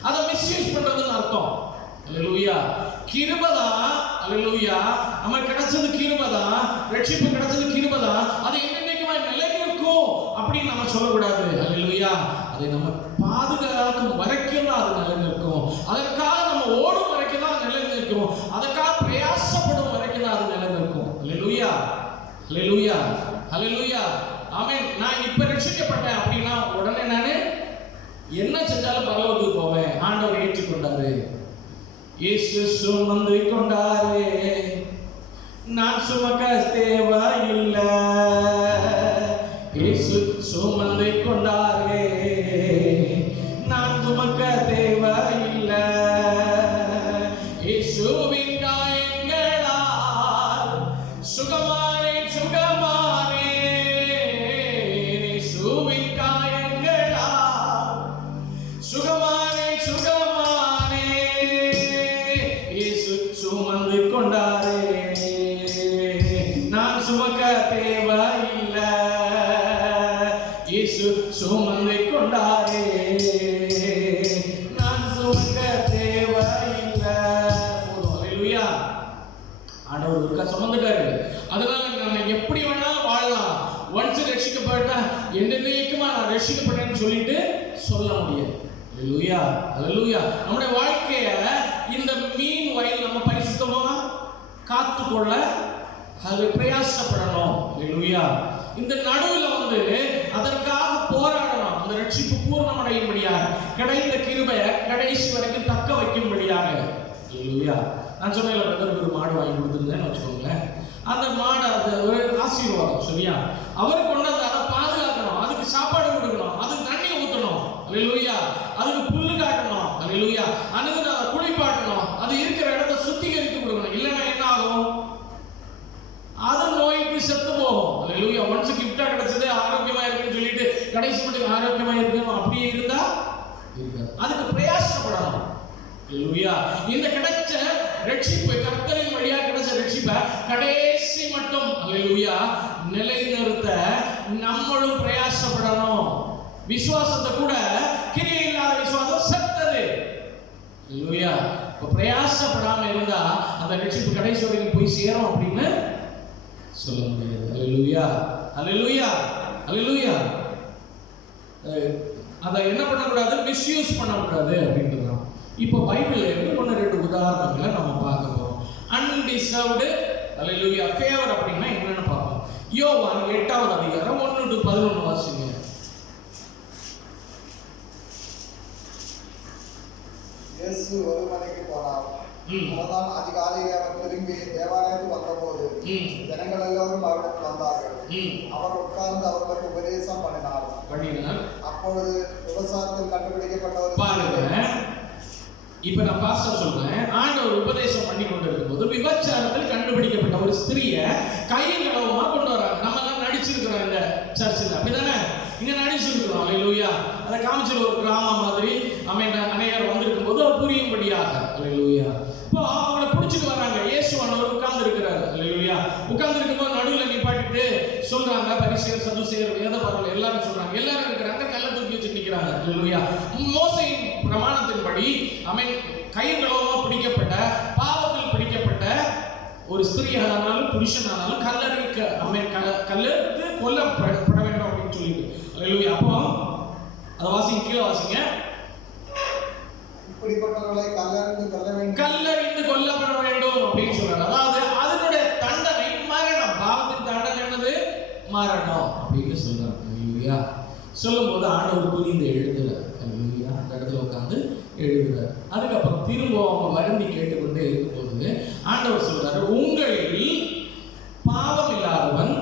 அதை மிஸ்யூஸ் பண்றதுன்னு அர்த்தம். ஹல்லேலூயா. கிருபைதா, ஹல்லேலூயா, நமக்கு கிடைச்சது கிருபைதா, ரட்சிப்பு கிடைச்சது கிருபைதா, அது என்னைக்குமே நிலைநிற்கும் அப்படின்னு நம்ம சொல்லக்கூடாது. ஹல்லேலூயா. அதை நம்ம பாதுகாக்கும் வரைக்கும் தான் அது நிலைநிற்கும். அதற்காக நம்ம ஓடும் வரைக்கும் தான் நிலைநிற்கும். அதற்காக பிரயாசப்படும் வரைக்கும் தான் அது நிலைநிற்கும். ஹல்லேலூயா, ஹல்லேலூயா, ஹல்லேலூயா, ஆமென். நான் இப்ப ரட்சிக்கப்பட்டேன் அப்படின்னா உடனே நான் என்ன செஞ்சாலும் பரலோகத்துக்கு போவேன். ஆண்டவர் ஏற்றுக்கொண்டாரு, இயேசு சுமந்து கொண்டாரே, நான் சுமக்க தேவையில்லை. இயேசு சுமந்து கொண்டாரே, நான் சுமக்க தேவையில்லை. இயேசுவின் காயங்களால் சுகமானேன், சுகமானேன். இயேசுவின் காயங்களால் சுகமானேன், சுகமானேன். இயேசு சுமந்து கொண்டாரே, நான் சுமக்க தேவையில்லை. இயேசு சுமந்து கொண்டாரே, நான் சுமக்க தேவையில்லை. ஹல்லேலூயா. ஆண்டவர் ஒருக்கா சுமந்துட்டாரு. அதனால நம்ம எப்படி வேணாலும் வாழலாம். ஒன்ஸ் ரட்சிக்கப்பட்டா என்னைக்குமா நான் ரட்சிக்கப்பட்டேன்னு சொல்லிட்டு சொல்ல முடியாது. ஹல்லேலூயா, ஹல்லேலூயா. நம்முடைய வாழ்க்கைய இந்த மீன் வயல் நம்ம பரிசுத்தமா காத்துக்கொள்ள அது பிரயாசப்படணும். ஹல்லேலூயா. இந்த நடுவுல அதற்காக போராடணும். அந்த ரட்சிப்பு பூர்ணமடையும்படியாக, கிடைத்த கிருபையை கடைசி வரைக்கும் தக்க வைக்கும்படியாக. ஹல்லேலூயா. நான் சொன்னேன், பிரதருக்கு ஒரு மாடு வாங்கி கொடுத்துருந்தேன்னு வச்சுக்கோங்களேன். அந்த மாடு அது ஒரு ஆசீர்வாதம், சரியா? அவர் கொண்டு வந்து அதை பாதுகாக்கணும், அதுக்கு சாப்பாடு கொடுக்கணும், அதுக்கு தண்ணி ஊற்றணும். ஹல்லேலூயா. அதுக்கு புல்லு காட்டணும். ஹல்லேலூயா. அதுக்கு அதை குளிப்பாட்டணும், அது இருக்கிற இடத்தை சுத்திகரித்து கொடுக்கணும். இல்லைன்னா என்ன ஆகும்? அது நோய்க்கு செத்து போகும். ஹல்லேலூயா. ஒன்ஸ் கிஃப்டா கிடைச்சது ஆரோக்கியமா இருக்குன்னு சொல்லிட்டு கடைசி மட்டும் ஆரோக்கியமா இருக்கணும் அப்படியே இருந்தா இருக்காது. அதுக்கு பிரயாசப்படணும். ஹல்லேலூயா. இந்த கிடைச்ச ரட்சிப்பு, கர்த்தரின் வழியா கிடைச்ச ரட்சிப்பை கடைசி மட்டும், ஹல்லேலூயா, நிலைநிறுத்த நம்மளும் பிரயாசப்படணும். விசுவாசத்தை கூட கிரியை இல்லாத விசுவாசம் செத்தது. ஹல்லேலூயா. இப்ப பிரயாசப்படாம இருந்தா அந்த ரட்சிப்பு கடைசி வரைக்கும் போய் சேரும் அப்படின்னு சொல்ல முடியாது. ஹல்லேலூயா, ஹல்லேலூயா, ஹல்லேலூயா. அதை என்ன பண்ணக்கூடாது? மிஸ்யூஸ் பண்ணக்கூடாது அப்படின்றது. இப்போ பைபிள்ல இருந்து ஒன்று ரெண்டு உதாரணங்களை நம்ம பார்க்க போறோம். அன்டிசர்வ்டு, ஹல்லேலூயா, ஃபேவர் அப்படின்னா என்னன்னு பார்ப்போம். யோவான் 8வது அதிகாரம் 1 to 11 வாசிங்க. இயேசு ஒரு மலைக்கு போனார். அப்பதான் அதிகாலையில் அவர் திரும்பி தேவாலயத்துக்கு வந்தபோது ஜனங்கள் எல்லோரும் அவரிடத்தில் வந்தார்கள். அவர் உட்கார்ந்து அவர்களுக்கு உபதேசம் பண்ணினார். அப்பொழுது விபசாரத்தில் கண்டுபிடிக்கப்பட்டவர் பாருங்க. இப்ப நான் பாஸ்டர் சொல்றேன், ஆண்டவர் உபதேசம் பண்ணி கொண்டிருக்கும் போது விபச்சாரத்தில் கண்டுபிடிக்கப்பட்ட ஒரு ஸ்திரியை கையில் களவுமா கொண்டு வராங்க. நம்ம எல்லாம் நடிச்சிருக்கிறோம் இந்த சர்ச்சில், அப்படிதானே? இங்க நடிச்சிருக்கிறோம். ஹல்லேலூயா. அதை காமிச்சிருக்க ஒரு கிராமம் மாதிரி அநேகர் வந்திருக்கும் போது அவர் புரியும்படியாக. ஹல்லேலூயா. இப்போ அவங்களை பிடிச்சிட்டு வராங்க. இயேசுவானவர் உட்கார்ந்து இருக்கிறாரு. ஹல்லேலூயா. உட்கார்ந்து இருக்கும்போது நடுவில் நிப்பாட்டிட்டு சொல்றாங்க, பரிசேயர், சதுசேயர், வேதபாரகர் எல்லாரும் சொல்றாங்க. எல்லாரும் இருக்கிறாங்க, கல்லை தூக்கி வச்சு நிக்கிறாங்க. இருக்கிறாங்க. அல்லேலூயா. மோசேயின் பிரமாணத்தின்படி ஆமென் கைகளோமா பிடிக்கப்பட்ட பாவத்தில் பிடிக்கப்பட்ட ஒரு ஸ்திரீயானாலும் புருஷனானாலும் கல்லறைக்கு ஆமென் கல்லறுத்து கொல்லப்பட வேண்டும் அப்படின்னு சொல்லிட்டு. அல்லேலூயா. அப்போ அதை வாசிங்க, கீழே வாசிங்க. இப்படிப்பட்டவர்களை கல்லறிந்து கொல்லப்பட வேண்டும் அப்படின்னு சொல்றாரு. அதாவது அதனுடைய தண்டனை மரணம். பாவத்தின் தண்டனை என்னது? மரணம் அப்படின்னு சொல்றாரு. அல்லேலூயா. சொல்லும்போது ஆண்டவர் புரிந்து எழுதுறார். அல்லேலூயா. அந்த இடத்துல உட்கார்ந்து எழுதுறார். அதுக்கப்புறம் திரும்ப அவங்க வருந்தி கேட்டுக்கொண்டே இருக்கும்போது ஆண்டவர் சொல்றாரு, உங்களில் பாவம் இல்லாதவன்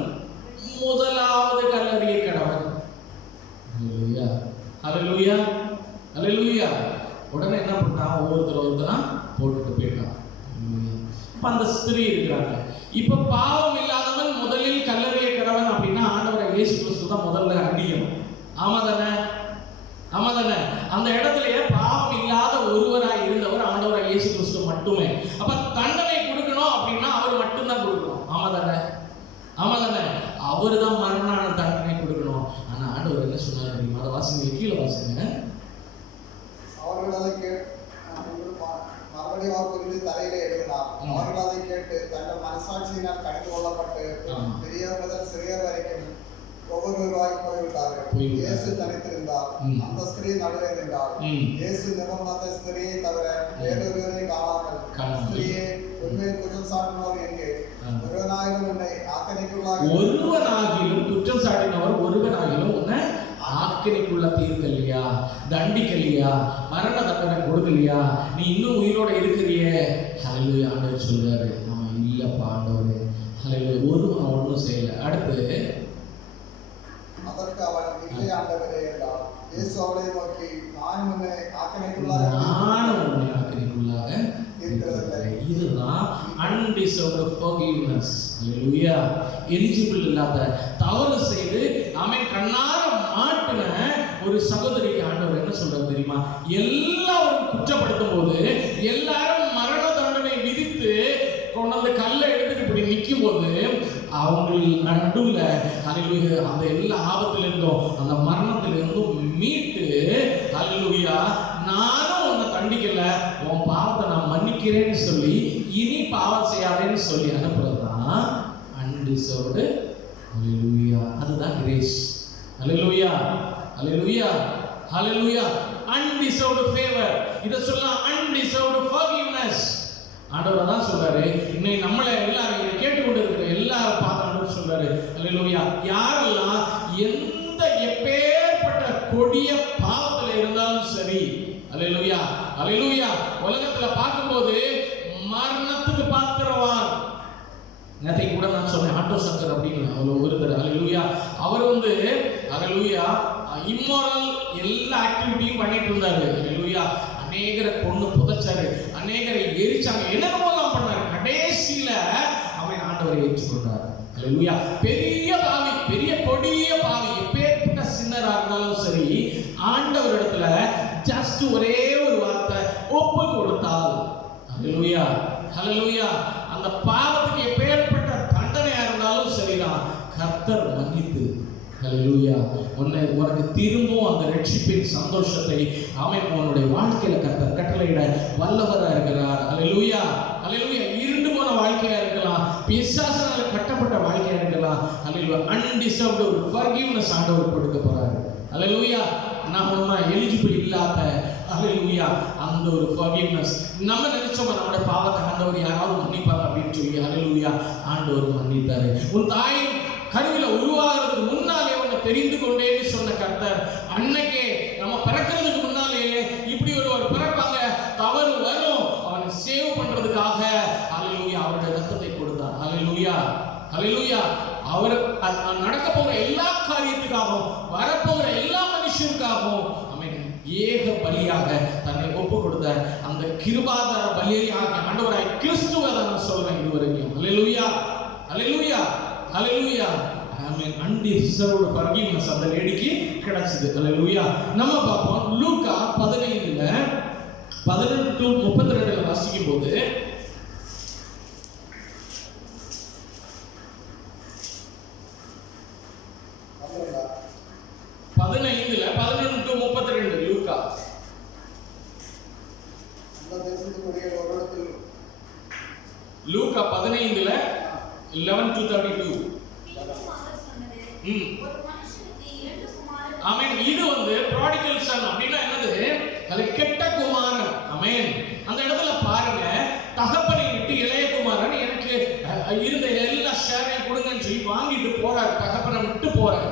முதலாவது கல்லறிய கடவன். அல்லேலூயா. அல்லேலூயா. அல்லேலூயா. உடனே என்ன பண்ணான்? ஒவ்வொருத்தரா போட்டுட்டு போயிட்டான். இப்ப அந்த ஸ்திரீ இருக்கிறாங்க. இப்ப பாவம் இல்லாதவன் முதலில் கல்லறிய கடவன் அப்படின்னா ஆண்டவரை இயேசு கிறிஸ்து தான் முதல்ல அடிக்கணும். ஆமா தானே? ஆமா தானே? அந்த இடத்துலயே பாவம் இல்லாத ஒருவராய் இருந்தவர் ஆண்டவரை இயேசு கிறிஸ்து மட்டுமே. அப்ப தண்டனை கொடுக்கணும் அப்படின்னா அவர் மட்டும்தான் கொடுக்கணும். ஆமா தானே? ஆமா தானே? அவரு தான் மரண தண்டனை கொடுக்கணும். ஆனா ஆண்டவர் என்ன சொன்னார் தெரியுமா? அதை வாசிங்க, கீழே வாசிங்க. அவர்கள் அதை மறுபடியும் அவர் புரிந்து தலையில எழுதினார். அவர்கள் அதை கேட்டு தங்கள் மனசாட்சியினால் கடிந்து கொள்ளப்பட்டு பெரியவர் முதல் சிறியர் வரைக்கும் ஒவ்வொருவராய் போய்விட்டார்கள். இயேசு தனித்திருந்தார். அந்த ஸ்திரீ நடுவே நின்றார். இயேசு நிபந்தத்தை ஸ்திரீயை தவிர வேறொருவரை காணாமல், ஸ்திரீயே, உண்மையில் குற்றம் சாட்டினவர் எங்கே? ஒருவனாகிலும் உன்னை ஒருவனாகிலும் குற்றம் சாட்டினவர் ஒருவனாகிலும் உன்னை ஆக்கினைக்குள்ள தீர்க்கலையா, தண்டிக்கலையா, மரண தண்டனை கொடுக்கலையா, நீ இன்னும் உயிரோட இருக்கிறியே? ஹல்லேலூயா. ஆண்டவர் சொல்றாரு, ஆமா இல்லப்பா ஆண்டவரே, ஹல்லேலூயா, ஒருவன் ஒன்றும் செய்யல. அடுத்து அதற்கு அவன் இல்லை ஆண்டவரே என்றார். இயேசு அவளை நோக்கி, நான் உன்னை ஆக்கினைக்குள்ளாக இதுதான் undeserved forgiveness. ஹல்லேலூயா. எலிஜிபிள் இல்லாத தவறு செய்து ஆமென் கண்ணார மாட்டின ஒரு சகோதரிக்கு ஆண்டவர் என்ன சொல்றாரு தெரியுமா? எல்லாரும் குற்றப்படுத்தும் போது, எல்லாரும் மரண தண்டனை விதித்து கொண்டு கல்லை எடுத்துட்டு இப்படி நிற்கும் போது அவங்க நடுவில் ஹல்லேலூயா அந்த எல்லா ஆபத்திலிருந்தும் அந்த மரணத்திலிருந்தும் மீட்டு ஹல்லேலூயா நானும் உன்னை தண்டிக்கல, உன் பாவத்தை நான் மன்னிக்கிறேன்னு சொல்லி இனி பாவம் செய்யாதேன்னு சொல்லி அனுப்புறதுதான் அன்டிசர்வ்டு. ஹல்லேலூயா. அதுதான் கிரேஸ். ஹல்லேலூயா. ஹல்லேலூயா. ஹல்லேலூயா. அன்டிசர்வ்டு ஃபேவர். இத சொல்லலாம் அன்டிசர்வ்டு ஃபர்கிவ்னஸ். ஆண்டவர் தான் சொல்றாரு. இன்னை நம்மளை எல்லாரும் இதை கேட்டுக்கொண்டு இருக்கிற எல்லாரும் பார்த்தாலும் சொல்றாரு. ஹல்லேலூயா. யாரெல்லாம் எந்த எப்பேற்பட்ட கொடிய பாவத்துல இருந்தாலும் சரி, ஹல்லேலூயா, ஹல்லேலூயா, உலகத்துல பார்க்கும்போது மரணத்துக்கு பாத்திரவான். நேற்றைக்கு கூட நான் சொன்னேன் ஆட்டோ சக்கர் அப்படின்னு அவர் ஒருத்தர். ஹல்லேலூயா. அவர் ஹல்லேலூயா இம்மோரல் எல்லா ஆக்டிவிட்டியும் பண்ணிட்டு இருந்தாரு. ஹல்லேலூயா. அநேகரை கொண்டு புதைச்சாரு, அநேகரை எரிச்சாங்க, என்னென்னலாம் பண்ணாரு. கடைசியில அவன் ஆண்டவரை ஏற்றுக்கொண்டார். ஹல்லேலூயா. பெரிய பாவி, பெரிய கொடிய பாவி, எப்பேற்பட்ட சின்னரா இருந்தாலும் சரி, ஆண்டவர் இடத்துல ஜஸ்ட் ஒரே ஒரு வார்த்தை ஒப்பு கொடுத்தால், ஹல்லேலூயா, ஹல்லேலூயா, அந்த பாவத்துக்கு எப்பேற்பட்ட தண்டனையா இருந்தாலும் சரிதான், கர்த்தர் மன்னித்து ஹல்லேலூயா உனக்கு திரும்பவும் அந்த ரட்சிப்பின் சந்தோஷத்தை அவன் உன்னுடைய வாழ்க்கையில கர்த்தர் கட்டளையிட வல்லவரா இருக்கிறார். ஹல்லேலூயா. ஹல்லேலூயா. இருண்டு போன வாழ்க்கையா இருக்கலாம், பிசாசினால கட்டப்பட்ட வாழ்க்கையா இருக்கலாம். ஹல்லேலூயா. அன்டிசர்வ்டு ஒரு ஃபர்கிவ்னஸ் ஆண்டவர் கொடுக்க போறாரு. ஹல்லேலூயா. நம்ம எலிஜிபிள் இல்லாத ஹல்லேலூயா அந்த ஒரு ஃபர்கிவ்னஸ். நம்ம நினைச்சோம் நம்மளுடைய பாவத்தை ஆண்டவர் யாராவது மன்னிப்பாங்க அப்படின்னு சொல்லி, ஹல்லேலூயா, ஆண்டவர் மன்னித்தாரு. உன் தாய் கருவில உருவாகிறதுக்கு முன்னாலே உன்னை தெரிந்து கொண்டேன்னு சொன்ன கர்த்தர், அன்னைக்கே நம்ம பிறக்கிறதுக்கு முன்னாலே இப்படி ஒரு பிறப்பாங்க, தவறு வரும், அவனை சேவ் பண்றதுக்காக ஹல்லேலூயா அவருடைய ரத்தத்தை கொடுத்தார். ஹல்லேலூயா. ஹல்லேலூயா. அவர் நடக்க போகிற எல்லா காரியத்துக்காகவும் வரப்போகிற எல்லா மனுஷருக்காகவும் அவன் ஏக பலியாக தன்னை ஒப்பு கொடுத்த அந்த கிருபாதார பலியாக ஆண்டவராய் கிறிஸ்துவை நான் சொல்றேன் இதுவரைக்கும். ஹல்லேலூயா. ஹல்லேலூயா. ஹல்லேலூயா. ஆமென். அன்டிசர்வ்டு ஃபர்கிவ்னஸ் அந்த லேடிக்கு கிடைச்சது. ஹல்லேலூயா. நம்ம பார்ப்போம் லூக்கா 15ல 18-32 வாசிக்கும் போது, பதினைந்துல 11-32 11 to 32. ஆமென். இது ப்ராடிகல் சன் அப்படின்னா என்னது? அது கெட்ட குமாரன். ஆமென். அந்த இடத்துல பாருங்க, தகப்பனை விட்டு இளைய குமாரன் எனக்கு இருந்த எல்லா ஷேரையும் கொடுங்கன்னு சொல்லி வாங்கிட்டு போறார். தகப்பனை விட்டு போறார்.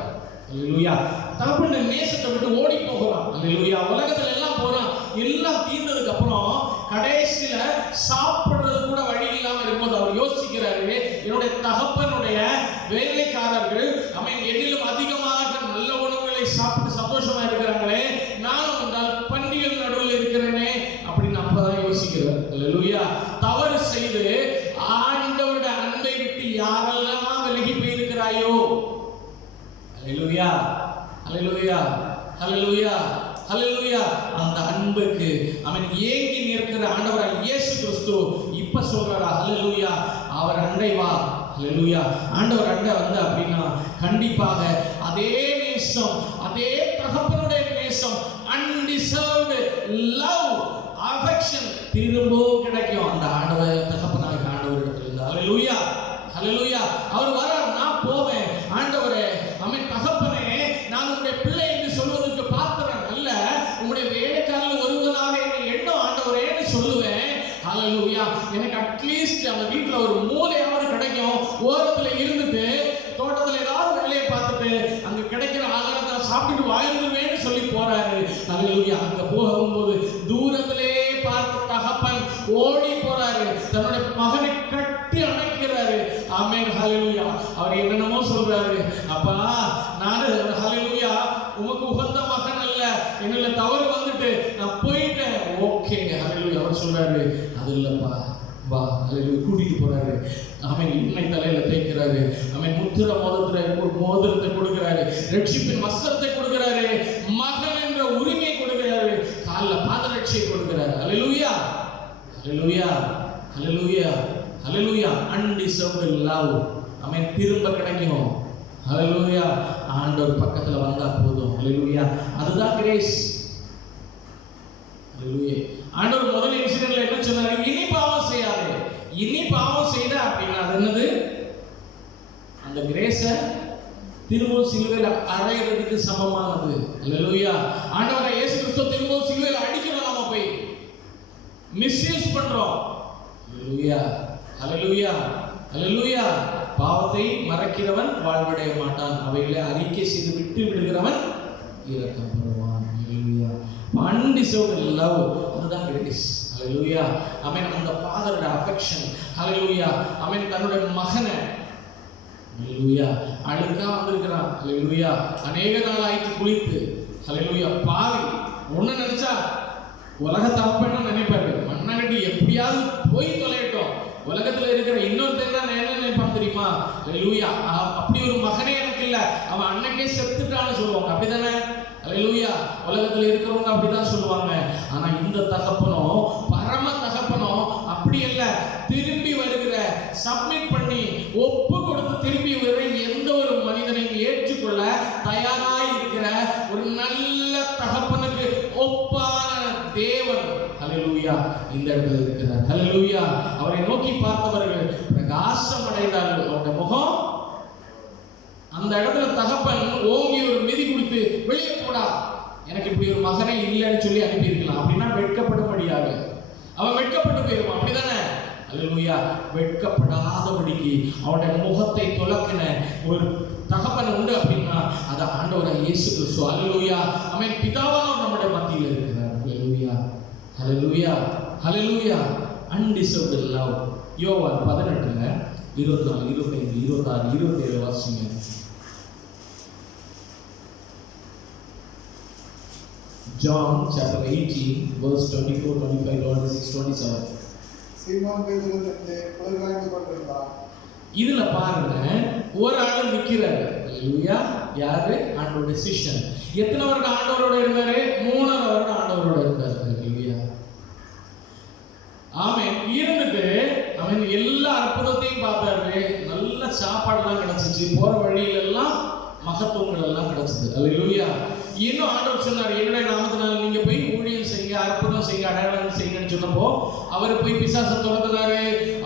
அல்லேலூயா. தகப்பன் நேசத்தை விட்டு ஓடி போகிறான். அல்லேலூயா. உலகத்துல எல்லாம் போறான். எல்லாம் தீர்ந்ததுக்கு அப்புறம் கடைசியில சாப்பிடுறது கூட வழி இல்லாம இருக்கும்போது அவர் யோசிக்கிறாரு, என்னுடைய தகப்பனுடைய வேலைக்காரர்கள் ஆமென் எதிலும் அதிகமாக நல்ல உணவுகளை சாப்பிட்டு சந்தோஷமா இருக்கிறாங்களே, நானும் வந்தால் பண்டிகள் நடுவில் இருக்கிறேனே அப்படின்னு அப்பதான் யோசிக்கிறார். அல்லேலூயா. தவறு செய்து ஆண்டவருடைய அன்பை விட்டு யாரெல்லாம் விலகி போயிருக்கிறாயோ, அல்லேலூயா, அல்லேலூயா, அல்லேலூயா, அல்லேலூயா, அந்த அன்புக்கு அவன் ஏங்கி நிற்கிற ஆண்டவராகிய இயேசு கிறிஸ்து இப்ப சொல்றாரா, அல்லேலூயா, அவர் அண்டை வா. அல்லேலூயா. ஆண்டவர் அண்டை வந்து அப்படின்னா கண்டிப்பாக அதே நேசம், அதே தகப்பனுடைய நேசம், அன்டிசர்வ்டு லவ், அஃபெக்ஷன் திரும்பவும் கிடைக்கும் அந்த ஆண்டவர் தகப்பனாக ஆண்டவர் இடத்துல இருந்து. அல்லேலூயா, அல்லேலூயா. அவர் வரார், நான் போவேன். ஆண்டவரே, அவன் தகப்பனே, நான் உங்களுடைய பிள்ளை என்று சொல்வதற்கு பாத்திரன் அல்ல, உங்களுடைய வேலைக்காரர்கள் ஒருவனாக என்னை எண்ணம் ஆண்டவரேன்னு சொல்லுவேன். அல்லேலூயா. எனக்கு அட்லீஸ்ட் அந்த வீட்டுல ஒரு மூலையாவது கிடைக்கும். ஓரத்துல இருந்துட்டு தோட்டத்துல ஏதாவது வேலையை பார்த்துட்டு அங்க கிடைக்கிற ஆகாரத்தை சாப்பிட்டுட்டு வாழ்ந்துருவேன்னு சொல்லி போறாரு. அல்லேலூயா. அங்க போகும்போது தூரத்திலே பார்த்து தகப்பன் ஓடி போறாரு, தன்னுடைய மகனை கட்டி அணைக்கிறாரு. ஆமென். ஹல்லேலூயா. அவர் என்னென்னமோ சொல்றாரு, அப்பா நான் ஹல்லேலூயா உமக்கு உகந்த மகன் அல்ல, என்னல தவறு வந்துட்டு நான் போயிட்டேன். ஓகே. ஹல்லேலூயா. அவர் சொல்றாரு, அது இல்லப்பா, வா. ஹல்லேலூயா. கூட்டிட்டு போறாரு. அவன் எண்ணெய் தலையில தேய்க்கிறாரு. அவன் முத்திர மோதிரத்தை கொடுக்கிறாரு, ரட்சிப்பின் வஸ்திரத்தை கொடுக்கிறாரு, மகன் என்ற உரிமையை கொடுக்கிறாரு, காலில் பாதரட்சியை கொடுக்கிறாரு. அல்லேலூயா, அல்லேலூயா, அல்லேலூயா, அல்லேலூயா. அன்டிசர்வ்டு லவ் அவன் திரும்ப கிடைக்கும். அல்லேலூயா. ஆண்டவர் பக்கத்துல வந்தா போதும். அல்லேலூயா. அதுதான் கிரேஸ். அல்லேலூயா. ஆண்டவர் முதல் இன்சிடென்ட்ல என்ன சொன்னாரு? இனி பாவம் செய்யாதே. இனி பாவம் செய்த அப்படின்னா அது என்னது? அந்த கிரேஸ திரும்பவும் சிலுவையில் அறையிறதுக்கு சமமானது. அல்லேலூயா. ஆண்டவரை இயேசு கிறிஸ்து திரும்பவும் சிலுவையில் அடிக்கிறோம், நாம போய் மிஸ்யூஸ் பண்றோம். அல்லேலூயா, அல்லேலூயா, அல்லேலூயா. பாவத்தை மறக்கிறவன் வாழ்வடைய மாட்டான், அவைகளை அறிக்கை செய்து விட்டு விடுகிறவன் இரக்கம் பெறுவான். அல்லேலூயா. அன்டிசர்வ்டு லவ், அதுதான் கிரேஸ். அல்லேலூயா. ஆமென். அந்த ஃபாதரோட அஃபெக்ஷன். அல்லேலூயா. ஆமென். தன்னுடைய மகனை அல்லேலூயா அழுக்கா வந்திருக்கிறான். அல்லேலூயா. அநேக நாள் ஆயிட்டு குளித்து. அல்லேலூயா. பாவி ஒண்ணு நினைச்சா உலகத்தை அப்பன்னு நினைப்பாரு, மண்ணகட்டி எப்படியாவது போய் தொலையட்டும். உலகத்துல இருக்கிற இன்னொருத்தன் என்ன நினைப்பான் தெரியுமா? அல்லேலூயா. அப்படி ஒரு மகனே எனக்கு இல்ல, அவன் அன்னைக்கே செத்துட்டான்னு சொல்லுவாங்க. அப்படிதானே? அல்லேலூயா. உலகத்துல இருக்கிறவங்க அப்படிதான் சொல்லுவாங்க. ஆனா இந்த தகப்பனோ, பரம தகப்பனோ அப்படி இல்ல. திரும்பி வருகிற, சப்மிட் பண்ணி ஒப்பு கொடுத்து திரும்பி வருகிற எந்த ஒரு மனிதனையும் ஏற்றுக்கொள்ள தயாராய் இருக்கிற ஒரு நல்ல தகப்பனுக்கு ஒப்பான தேவன் அல்லேலூயா இந்த இடத்துல இருக்கிறார். அல்லேலூயா. அவரை நோக்கி பார்த்தவர்கள் பிரகாசம் அடைந்தார்கள். அவருடைய முகம் அந்த இடத்துல தகப்பன் ஓங்கி ஒரு மிதி கொடுத்து வெளியே போடா, எனக்கு இப்படி ஒரு மகனை இல்லைன்னு சொல்லி அனுப்பி இருக்கலாம். அப்படின்னா வெட்கப்படும்படியாக அவன் வெட்கப்பட்டு போயிருவான். அப்படிதானே? அல்லேலூயா. வெட்கப்படாதபடிக்கு அவனுடைய முகத்தை துலக்கின ஒரு தகப்பன் உண்டு அப்படின்னா அது ஆண்டவராகிய இயேசு கிறிஸ்து. அல்லேலூயா. அவன் பிதாவானவர் நம்முடைய மத்தியில் இருக்கிறார். அல்லேலூயா, அல்லேலூயா, அல்லேலூயா. அன்டிசர்வ்டு லவ். யோவான் 18 24 25 26 27 வாசிங்க. John chapter 18 verse 24 25 26 27. சீமோன் பேதுரு குளிர் காய்ந்து கொண்டிருந்தான். இதுல பாருங்க, ஒரு ஆள் நிக்கிறாரு. அல்லேலூயா. யாரு? ஆண்டவருடைய சிஷ்யன். எத்தனை வருடம் ஆண்டவரோட இருந்தாரு? 3 வருடம் ஆண்டவரோட இருந்தாரு. அல்லேலூயா. ஆமென். இருந்துட்டு அவன் எல்லா அற்புதத்தையும் பார்த்தாரு. நல்ல சாப்பாடுலாம் கிடைச்சிச்சு, போற வழியில எல்லாம் மகத்துவங்கள் எல்லாம் கிடைச்சது. அல்லேலூயா. இன்னும் ஆண்டவர் சொன்னார், என்னுடைய நாமத்தினால நீங்க போய் ஊழியம் செய்யுங்க, அற்புதம் செய்யுங்க, அடையாளம் செய்யுங்கன்னு சொன்னப்போ அவர் போய் பிசாசை துரத்துனாரு.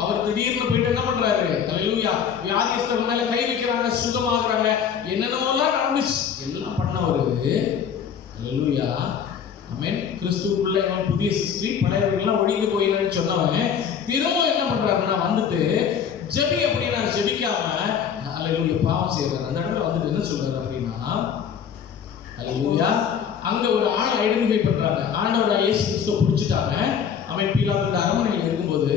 அவர் திடீர்னு போயிட்டு என்ன பண்றாரு? அல்லேலூயா. அல்லேலூயா. வியாதிஸ்தர் மேல கை வைக்கிறாங்க, சுகமாகறாங்க, என்னென்னலாம் நடந்துச்சு எல்லாம் பண்ணவரு. அல்லேலூயா. ஆமென். கிறிஸ்துவுக்குள்ள இவன் புதிய சிருஷ்டி, பழையவர்கள்லாம் ஒழிந்து போயிடலன்னு சொன்னவன் திரும்ப என்ன பண்றாருன்னா வந்துட்டு ஜெபி அப்படின்னா ஜெபிக்காம அல்லேலூயா பாவம் செய்யறாரு. அந்த இடத்துல வந்துட்டு என்ன சொல்றாரு அப்படின்னா அல்லேலூயா, அங்க ஒரு ஆள் ஐடென்டிஃபை பண்றாங்க. ஆண்டவர் இயேசு கிறிஸ்துவை பிடிச்சிட்டாங்க. அவன் பீலாத்தோட அரண்மனையில் இருக்கும்போது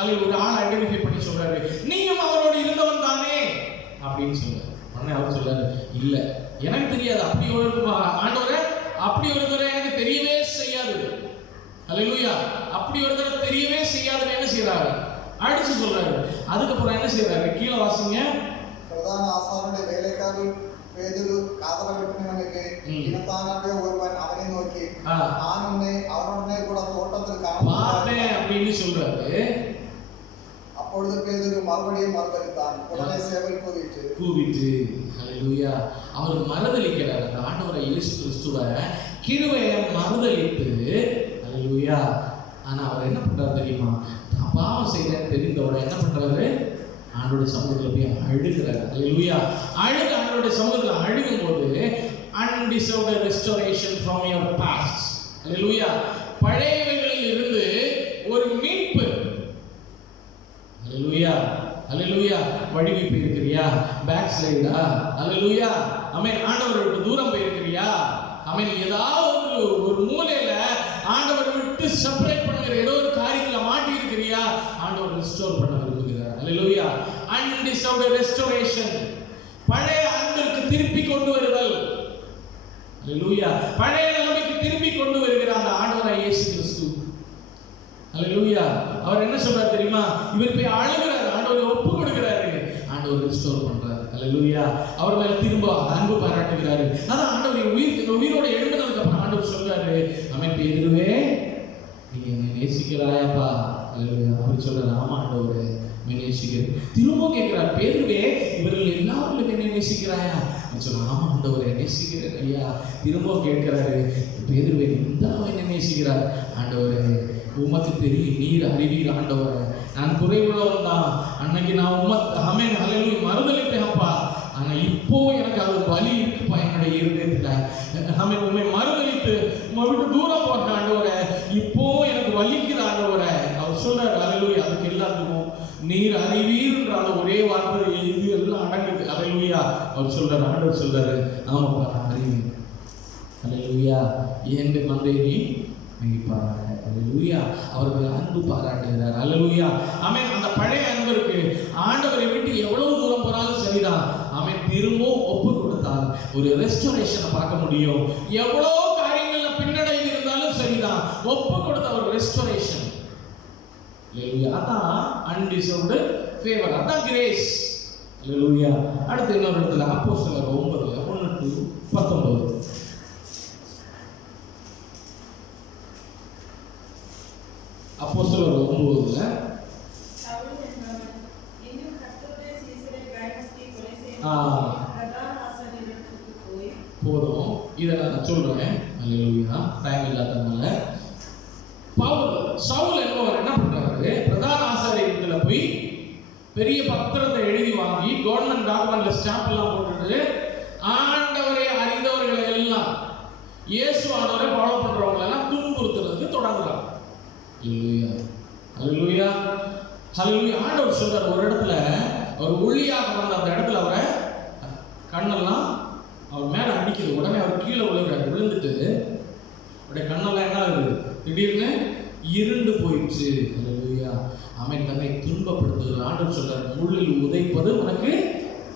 அதில் ஒரு ஆள் ஐடென்டிஃபை பண்ணி சொல்றாரு, நீயும் அவரோடு இருந்தவன் தானே அப்படின்னு சொல்றாரு. உடனே அவர் சொல்றாரு, இல்ல எனக்கு தெரியாது, அப்படி ஒரு ஆண்டவரே, அப்படி ஒருத்தரை எனக்கு தெரியவே செய்யாது. அல்லேலூயா. அப்படி ஒருத்தரை தெரியவே செய்யாதுன்னு என்ன செய்யறாரு, அடிச்சு சொல்றாரு. அதுக்கப்புறம் என்ன செய்யறாரு, கீழே வாசிங்க. பிரதான ஆசாரியனுடைய வேலைக்காரர் பேதுரு காதல வெட்டினவனுக்கு இனத்தானாகிய ஒருவன் அவனை நோக்கி, நான் உன்னை அவனுடனே கூட தோட்டத்தில் பார்த்தேன் அப்படின்னு சொல்றாரு. அப்பொழுது பேதுரு மறுபடியும் மறுதலித்தான். உடனே சேவல் கூவிட்டு. அல்லேலூயா. அவர் மறுதலிக்கிறார். அந்த ஆண்டவரை இயேசு கிறிஸ்துவை கிருபையை மறுதலித்து, அல்லேலூயா. ஆனா அவர் என்ன பண்றாரு தெரியுமா, பாவம் செய்ய தெரிந்தோட என்ன பண்றாரு, ஆண்டோட சமூகத்தில் போய் அழுகிறார். அல்லேலூயா. ஆண்டோட சமூகத்தில் அழுகும் போது undeserved restoration from your past. அல்லேலூயா. பழையவைகளில் இருந்து ஒரு மீட்பு. அல்லேலூயா. அல்லேலூயா. வழிவி போயிருக்கிறியா, பேக் ஸ்லைடா, அல்லேலூயா. ஆமென். ஆண்டவரை விட்டு தூரம் போயிருக்கிறியா, ஆமென். ஏதாவது ஒரு மூலையில ஆண்டவரை விட்டு செப்பரேட் பண்ணுகிற ஏதோ ஒரு காரியத்துல மாட்டி இருக்கிறியா, ஆண்டவர் ரெஸ்டோர் பண்ண விரும்புகிறார். அல்லேலூயா. undeserved restoration, பழைய அன்பிற்கு திருப்பி கொண்டு வருதல். அல்லேலூயா. பழைய நிலைமைக்கு திருப்பி கொண்டு வருகிற அந்த ஆண்டவராய் இயேசு கிறிஸ்து. அல்லேலூயா. அவர் என்ன சொல்றாரு தெரியுமா, இவர் போய் அழுகிறாரு, ஆண்டவரை ஒப்பு கொடுக்கிறாரு, ஆண்டவர் ரெஸ்டோர் பண்றாரு. அல்லேலூயா. அவர் மேல திரும்ப அன்பு பாராட்டுகிறாரு. அதான் ஆண்டவர் உயிரோட எழுந்ததுக்கு அப்புறம் ஆண்டவர் சொல்றாரு, அவன் பேதுருவே நீ என்னை நேசிக்கிறாயாப்பா. அல்லேலூயா. அவர் சொல்றாரு, ஆமா ஆண்டவரே நேசிக்கிறேன். திரும்ப கேட்கிறார், பேதுருவே இவர்கள் எல்லாரும் என்னை நேசிக்கிறாயா? சொல்ல, ஆமா ஆண்டவரே நேசிக்கிறேன் ஐயா. திரும்ப கேட்கிறாரு, பேதுருவே இந்த என்னை நேசிக்கிறார். ஆண்டவரே உமக்கு தெரியும், நீர் அறிவீர் ஆண்டவரே, நான் குறைவுள்ளவன் தான். அன்னைக்கு நான் ஆமென் அல்லேலூயா மறுதலிப்பேன்ப்பா. ஆனா இப்போ எனக்கு அது வலி இருக்குப்பா என்னுடைய இருதயத்துல. ஆமென். உண்மை மறுதலித்து உங்களை விட்டு தூரம் போட்ட ஆண்டவரே, இப்போ எனக்கு வலிக்குது ஆண்டவரே. அவர் சொல்றாரு, அல்லேலூயா. அதுக்கு எல்லாத்துக்கும் நீர் அறிவீர்ன்ற ஒரே வார்த்தை இது எல்லாம் அடங்குது. அல்லேலூயா. அவர் சொல்றாரு, ஆண்டவர் சொல்றாரு, ஆமாப்பா நான் அறிவீர். அல்லேலூயா. எந்த மந்தை நீ மெய்ப்பாராக. அல்லேலூயா. அவர்கள் அன்பு பாராட்டுகிறார். அல்லேலூயா. ஆமென். அந்த பழைய அன்பிற்கு ஆண்டவரை விட்டு எவ்வளவு தூரம் போனாலும் சரிதான், ஆமென், திரும்ப ஒப்பு கொடுத்தால் ஒரு ரெஸ்டோரேஷனை பார்க்க முடியும். எவ்வளவு காரியங்கள்ல பின்னடைவு இருந்தாலும் சரிதான், ஒப்பு கொடுத்த ஒரு ரெஸ்டோரேஷன். அல்லேலூயா. அதான் undeserved favor, அதான் கிரேஸ். அல்லேலூயா. அடுத்து இன்னொரு இடத்துல அப்போஸ்தலர் 9:1-19. அப்போஸ்தலர் 9 போதும். இதை நான் சொல்றேன். அல்லேலூயா. டைம் இல்லாததுனால சவுல் என்பவர் என்ன பண்றாரு, பிரதான ஆசாரியத்துல போய் பெரிய பத்திரத்தை எழுதி வாங்கி கவர்மெண்ட் டாக்குமெண்ட்ல ஸ்டாம்ப் எல்லாம் போட்டுட்டு ஆண்டவரை அறிந்தவர்களை எல்லாம் இயேசு ஆண்டவரை ஃபாலோ பண்றவங்க எல்லாம் துன்புறுத்துறதுக்கு தொடங்குறாங்க. அல்லேலூயா. அல்லேலூயா. அல்லேலூயா. ஆண்டவர் சொல்றார், ஒரு இடத்துல அவர் ஒளியாக வந்த அந்த இடத்துல அவரை கண்ணெல்லாம் அவர் மேல அடிக்குது. உடனே அவர் கீழே விழுகிறார். விழுந்துட்டு அவருடைய கண்ணெல்லாம் என்ன ஆகுது, திடீர்னு இருண்டு போயிடுச்சு. அல்லேலூயா. அவன் தன்னை துன்பப்படுத்துகிறார். ஆண்டவர் சொல்றார், முள்ளில் உதைப்பது உனக்கு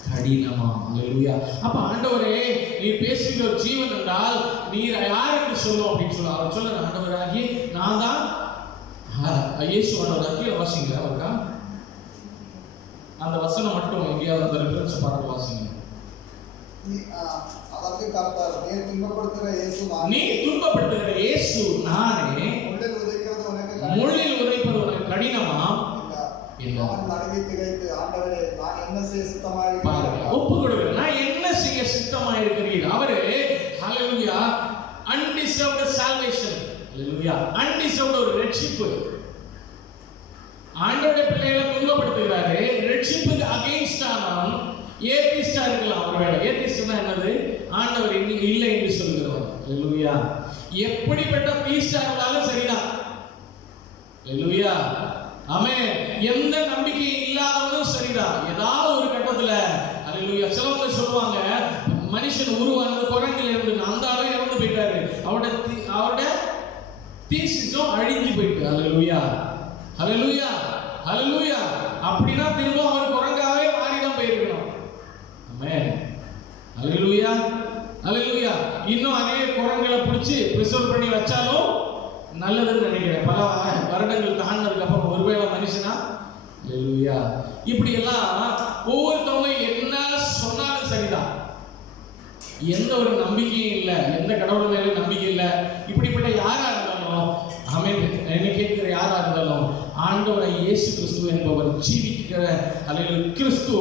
கடினமா. அல்லேலூயா. அப்ப ஆண்டவரே நீ பேசுகிற ஒரு ஜீவன் என்றால் நீர் யார் என்று சொல்லும் அப்படின்னு சொல்ல அவர் சொல்ற, ஆண்டவராகி நான் தான் இயேசு. ஆண்டவர் கீழே வாசிங்க. அவருக்கா அந்த வசனம் மட்டும் எங்கேயாவது அந்த ரெஃபரன்ஸ் பார்த்து வாசிங்க. அதற்கு கர்த்தர், நீ துன்பப்படுத்துகிற இயேசு நானே. முள்ளில் உதைப்பது உனக்கு கடினமா? ஒப்பு கொடுக்கிறேன், நான் என்ன செய்ய சித்தமாயிருக்கிறீர். அவரு ஹல்லேலூயா undeserved salvation. ஹல்லேலூயா. undeserved ஒரு ரட்சிப்பு. ஆண்டவருடைய பிள்ளைகளை துன்பப்படுத்துகிறாரு. ரட்சிப்புக்கு அகைன்ஸ்டானவன் ஏத்திஸ்டா இருக்கலாம். ஒருவேளை ஏத்திஸ்ட்னா என்னது? ஆண்டவர் இல்லை என்று சொல்கிறவன். ஹalleluya. எப்படிப்பட்ட தீஸ்டா இருந்தாலும் சரிதான். ஹalleluya. ஆமென். எந்த நம்பிக்கை இல்லாதவனும் சரிதான். ஏதாவது ஒரு கட்டத்துல ஹalleluya. சிலவங்க சொல்லுவாங்க, மனுஷன் உருவானது குரங்கில இருந்து, அந்த ஆளே இறந்து போயிட்டாரு, அவரோட தீசிஸும் அழிஞ்சு போயிட்டு. ஹalleluya. ஹalleluya. ஹalleluya. அப்படினா திரும்ப அவர் குரங்காவே மாறி தான் போயிருக்கணும். ஆமென். ஹalleluya. ஹalleluya. இன்னும் அநேக குரங்களை பிடிச்சி ப்ரிசர்வ் பண்ணி வச்சாலும் நல்லதுன்னு நினைக்கிறேன். பல வருடங்கள் தாண்டதுக்கு அப்புறம் ஒருவேளை மனுஷனா. ஹalleluya. இப்படி எல்லாம் ஒவ்வொருத்தவங்க என்ன சொன்னாலும் சரிதான். எந்த ஒரு நம்பிக்கையும் இல்லை, எந்த கடவுள் மேலே நம்பிக்கை இல்லை. இப்படிப்பட்ட யாரா இருந்தாலும், ஆமென், என்ன கேட்கிற யாரா இருந்தாலும், ஆண்டவரை இயேசு கிறிஸ்து என்பவர் ஜீவிக்கிற ஹalleluya கிறிஸ்து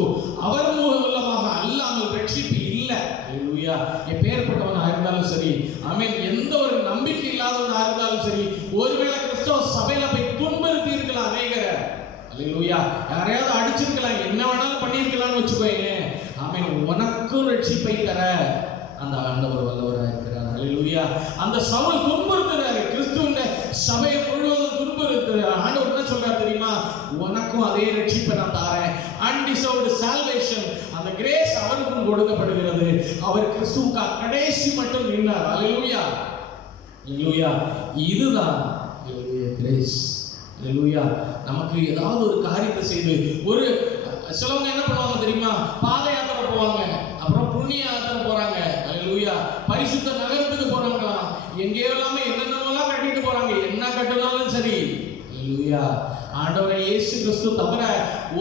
அவர் மூலமாக அல்லாமல் ரட்சிப்பு இல்லை. ஹalleluya. எப்பேற்பட்டவனா இருந்தாலும் சரி, ஆமென், எந்த ஒரு நம்பிக்கை இல்லாதவனா இருந்தாலும் சரி, ஒருவேளை கிறிஸ்தவ சபையில போய் துன்புறுத்தி இருக்கலாம் அநேகரை. ஹalleluya. யாரையாவது அடிச்சிருக்கலாம், என்ன வேணாலும் பண்ணியிருக்கலாம்னு வச்சுக்கோங்க. ஆமென். உனக்கும் ரட்சிப்பை தர அந்த ஆண்டவர் வல்லவராக இருக்கிறார். ஹalleluya. அந்த சவுல் துன்புறுத்துறாரு, கிறிஸ்துவின் சபையை முழுவதும் துன்புறுத்துறாரு. ஆண்டவர் என்ன சொல்றாரு தெரியுமா? உனக்கும் அதே ரட்சிப்பை நான் தரேன். அன்டிசர்வ்டு சால்வேஷன், அந்த கிரேஸ் அவருக்கும் கொடுக்கப்படுகிறது. அவர் கிறிஸ்துவுக்கு கடைசி மட்டும் நின்றார். ஹalleluya. ஹalleluya. இதுதான் ஹalleluya கிரேஸ். ஹalleluya. நமக்கு ஏதாவது ஒரு காரியத்தை செய்து, ஒரு சிலவங்க என்ன பண்ணுவாங்க தெரியுமா? பாத யாத்திரை போவாங்க, அப்புறம் புண்ணிய யாத்திரை போறாங்க. ஹalleluya. பரிசுத்த நகரத்துக்கு போறாங்களாம், எங்கேயோ எல்லாமே என்னென்னலாம் கட்டிட்டு போறாங்க. என்ன கட்டினாலும் சரி. ஹalleluya. ஆண்டவரை இயேசு கிறிஸ்து தவிர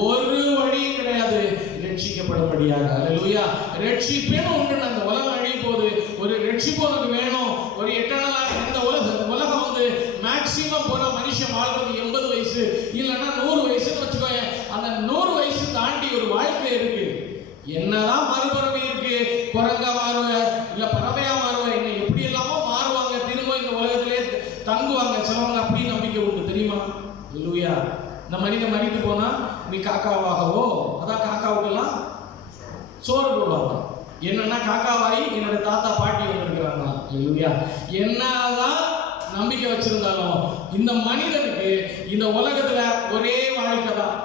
ஒரு வழியும் கிடையாது ரட்சிக்கப்படும்படியாக. ஹalleluya. ரட்சிப்பேன்னு ஒன்று. அந்த உலகம் அழிய போகுது, ஒரு ரட்சிப்பு உனக்கு வேணும். ஒரு எட்டர்னலாக இந்த உலகம் வந்து மேக்சிமம் போன மனுஷன் வாழ்றது 80 வயசு இல்லைன்னா 100 வயசுன்னு வச்சுக்கோங்க. அந்த 100 வயசு தாண்டி ஒரு வாழ்க்கை இருக்கு. என்னதான் மறுபிறவி இருக்கு, குரங்கா மாறுவ, இல்ல பறவையா மாறுவ, என்ன எப்படி எல்லாமோ மாறுவாங்க, திரும்ப இந்த உலகத்திலே தங்குவாங்க. சிலவங்க அப்படி நம்பிக்கை உண்டு தெரியுமா? ஹalleluya. இந்த மனிதன் மறித்து போனா நீ காக்காவாகவோ, அதான் காக்காவுக்கெல்லாம் சோறு போடுவாங்க. என்னன்னா காக்காவாயி என்னோட தாத்தா பாட்டி வந்திருக்கிறாங்க. ஹalleluya. என்னதான் நம்பிக்கை வச்சிருந்தாலும் இந்த மனிதனுக்கு இந்த உலகத்துல ஒரே வாழ்க்கை தான்.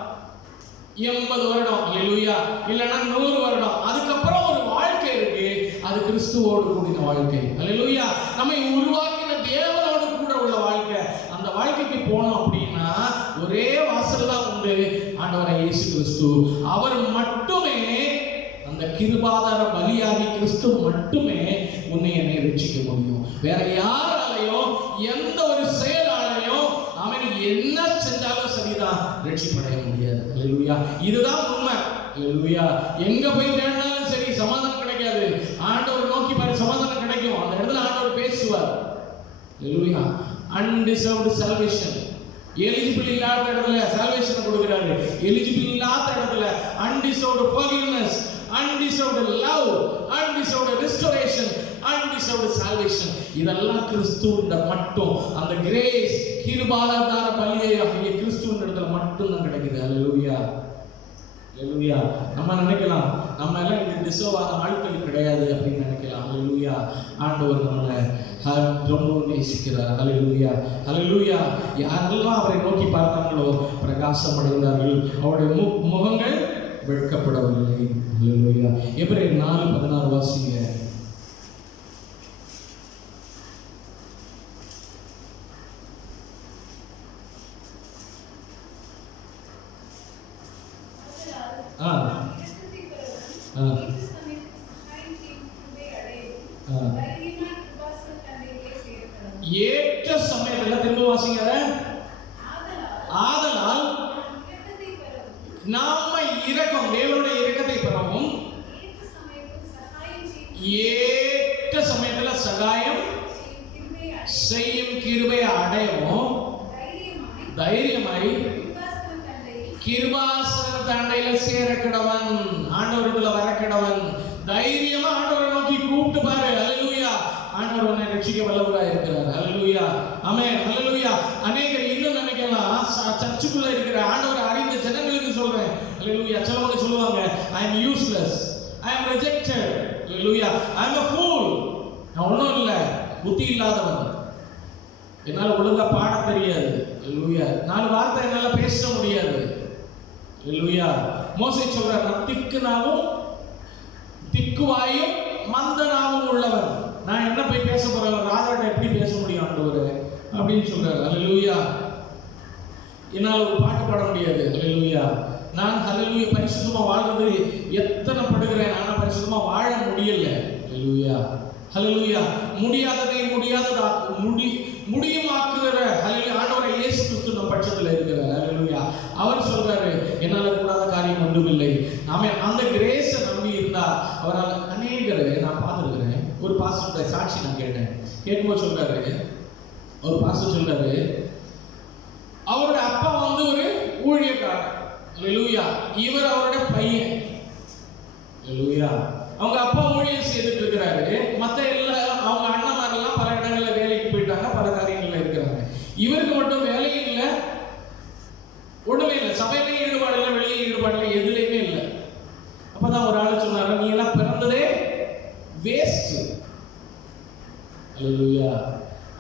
80 வருடம் ஹalleluya, இல்லைன்னா 100 வருடம். அதுக்கப்புறம் ஒரு வாழ்க்கை இருக்கு, அது கிறிஸ்துவோடு கூடின வாழ்க்கை. ஹalleluya. நம்மை உருவாக்கின தேவனோடு கூட உள்ள வாழ்க்கை. அந்த வாழ்க்கைக்கு போனோம் அப்படின்னா ஒரே வாசல் தான் உண்டு, ஆண்டவரை இயேசு கிறிஸ்து. அவர் மட்டுமே, அந்த கிருபாதார பலியாகி கிறிஸ்து மட்டுமே உன்னை என்னை ரட்சிக்க முடியும். வேற யாராலையும் எந்த ஒரு செயலாலையும் அவன் என்ன செஞ்சாலும் சரிதான் ரட்சிப்படைய முடியாது. ஹalleluya. இதுதான் உண்மை. ஹalleluya. எங்க போய் தேடினாலும் சரி சமாதானம் கிடைக்காது. ஆண்டவர் நோக்கி பாரு, சமாதானம் கிடைக்கும். அந்த இடத்துல ஆண்டவர் பேசுவார். ஹalleluya. அன்டிசர்வ்டு சால்வேஷன், எலிஜிபிள் இல்லாத இடத்துல சால்வேஷன் கொடுக்கிறாரு. எலிஜிபிள் இல்லாத இடத்துல அன்டிசர்வ்டு forgiveness, undeserved love, undeserved restoration, undeserved salvation. இதெல்லாம் கிறிஸ்துவின் மட்டும், அந்த கிரேஸ் கிருபாதார பலியை ஆகிய கிறிஸ்துவின் இடத்துல மட்டும் தான் கிடைக்குது. ஹalleluya. ஹalleluya. நம்ம நினைக்கலாம் நம்ம எல்லாம் இது டிசர்வ் ஆன ஆட்கள் கிடையாது அப்படின்னு நினைக்கலாம். ஹalleluya. ஆண்டவர் நம்மளை ரொம்ப நேசிக்கிறார். ஹalleluya. ஹalleluya. யாரெல்லாம் அவரை நோக்கி பார்த்தாங்களோ பிரகாசம் அடைந்தார்கள், அவருடைய முகங்கள் வெட்கப்படவில்லை. ஹalleluya. எபிரேயர் 4:16 வாசிங்க. ஏற்ற சமயத்துல திரும்ப வாசிங்க. ஆதலால் நாம இரக்கம், தேவனுடைய இரக்கத்தை பெறவும், ஏற்ற சமயத்துல சகாயம் செய்யும் கிருபை அடையவும் தைரியமாய் கிருபாசன தண்டையில சேர கிடவன், ஆண்டவரத்துல வர கிடவன். தைரியமா ஆண்டவரை நோக்கி கூப்பிட்டு பாரு. ஹalleluya. ஆண்டவர் உன்னை ரட்சிக்க வல்லவராய் இருக்கிறார். ஹல்லேலூயா, ஆமென், ஹல்லேலூயா. அநேகர் இன்னும் நினைக்கலாம், சர்ச்சுக்குள்ள இருக்கிற ஆண்டவரை அறிந்த ஜனங்களுக்கு சொல்றேன், ஹல்லேலூயா. சிலவங்க சொல்லுவாங்க, I am useless, I am rejected, hallelujah, I am a fool. நான் ஒன்றும் இல்லை, புத்தி இல்லாதவன், என்னால் ஒழுங்கா பாட தெரியாது, ஹல்லேலூயா, 4 வார்த்தை என்னால் பேச முடியாது, ஹல்லேலூயா. மோசே சொல்றார், நான் திக்குனாவும் திக்குவாயும் மந்தனாவும் உள்ளவன், நான் என்ன போய் பேச போறேன், ராஜாட்ட எப்படி பேச முடியும் ஆண்டவரே அப்படின்னு சொல்றாரு. ஹல்லேலூயா. என்னால் ஒரு பாட்டு பாட முடியாது, ஹல்லேலூயா. நான் ஹல்லேலூயா பரிசுத்தமா வாழ்றது எத்தனை படுகிறேன், ஆனா பரிசுத்தமா வாழ முடியல, ஹல்லேலூயா, ஹல்லேலூயா. முடியாததை முடியுமாக்குகிற ஹல்லேலூயா ஆண்டவரை இயேசு கிறிஸ்து நம் பட்சத்தில் இருக்கிறார், ஹல்லேலூயா. அவர் சொல்றாரு, என்னால கூடாத காரியம் ஒன்றுமில்லை. நாம அந்த கிரேஸை நம்பி இருந்தா அவரால் அநேகரை நான் பார்த்துருக்கிறேன். ஒரு பாஸ்டருடைய சாட்சி நான் கேட்கும்போது சொல்றாரு, ஒரு பாஸ்டர் சொல்றாரு, அவருடைய அப்பா வந்து ஒரு ஊழியக்காரர், ஹல்லேலூயா. இவர் அவருடைய பையன், ஹல்லேலூயா. அவங்க அப்பா ஊழியம் செய்துட்டு இருக்கிறாரு. மற்ற எல்லா அவங்க அண்ணன்மாரெல்லாம் பல இடங்கள்ல வேலைக்கு போயிட்டாங்க, பல காரியங்கள்ல இருக்கிறாங்க. இவருக்கு மட்டும் வேலையும் இல்லை, ஒண்ணுமே இல்லை, சபையிலையும் ஈடுபாடு இல்லை, வெளியே ஈடுபாடு இல்லை, எதுலையுமே இல்லை. அப்பதான் ஒரு ஆள் சொன்னாரு, நீ எல்லாம் பிறந்ததே வேஸ்ட், ஹல்லேலூயா.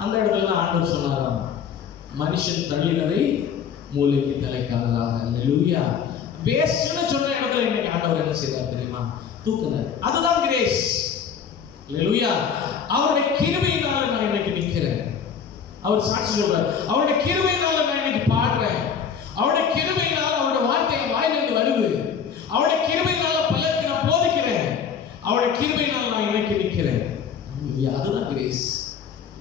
அந்த இடத்துல ஆண்டவர் சொன்னாராம், மனுஷன் தள்ளினதை மூளைக்கு தலைக்காதலாக, ஹல்லேலூயா. வேஸ்ட்னு சொன்ன இடத்துல இன்னைக்கு ஆண்டவர் என்ன செய்தார் தெரியுமா? தூக்குனார். அதுதான் கிரேஸ், ஹல்லேலூயா. அவருடைய கிருபையினால நான் இன்னைக்கு நிற்கிறேன். அவர் சாட்சி சொல்றார், அவருடைய கிருபையினால நான் இன்னைக்கு பாடுறேன், அவருடைய கிருபையினால அவருடைய வார்த்தை வாயிலிருந்து வருது, அவருடைய கிருபையினால பலருக்கு நான் போதிக்கிறேன், அவருடைய கிருபையினால நான் இன்னைக்கு நிற்கிறேன், ஹல்லேலூயா. அதுதான் கிரேஸ்,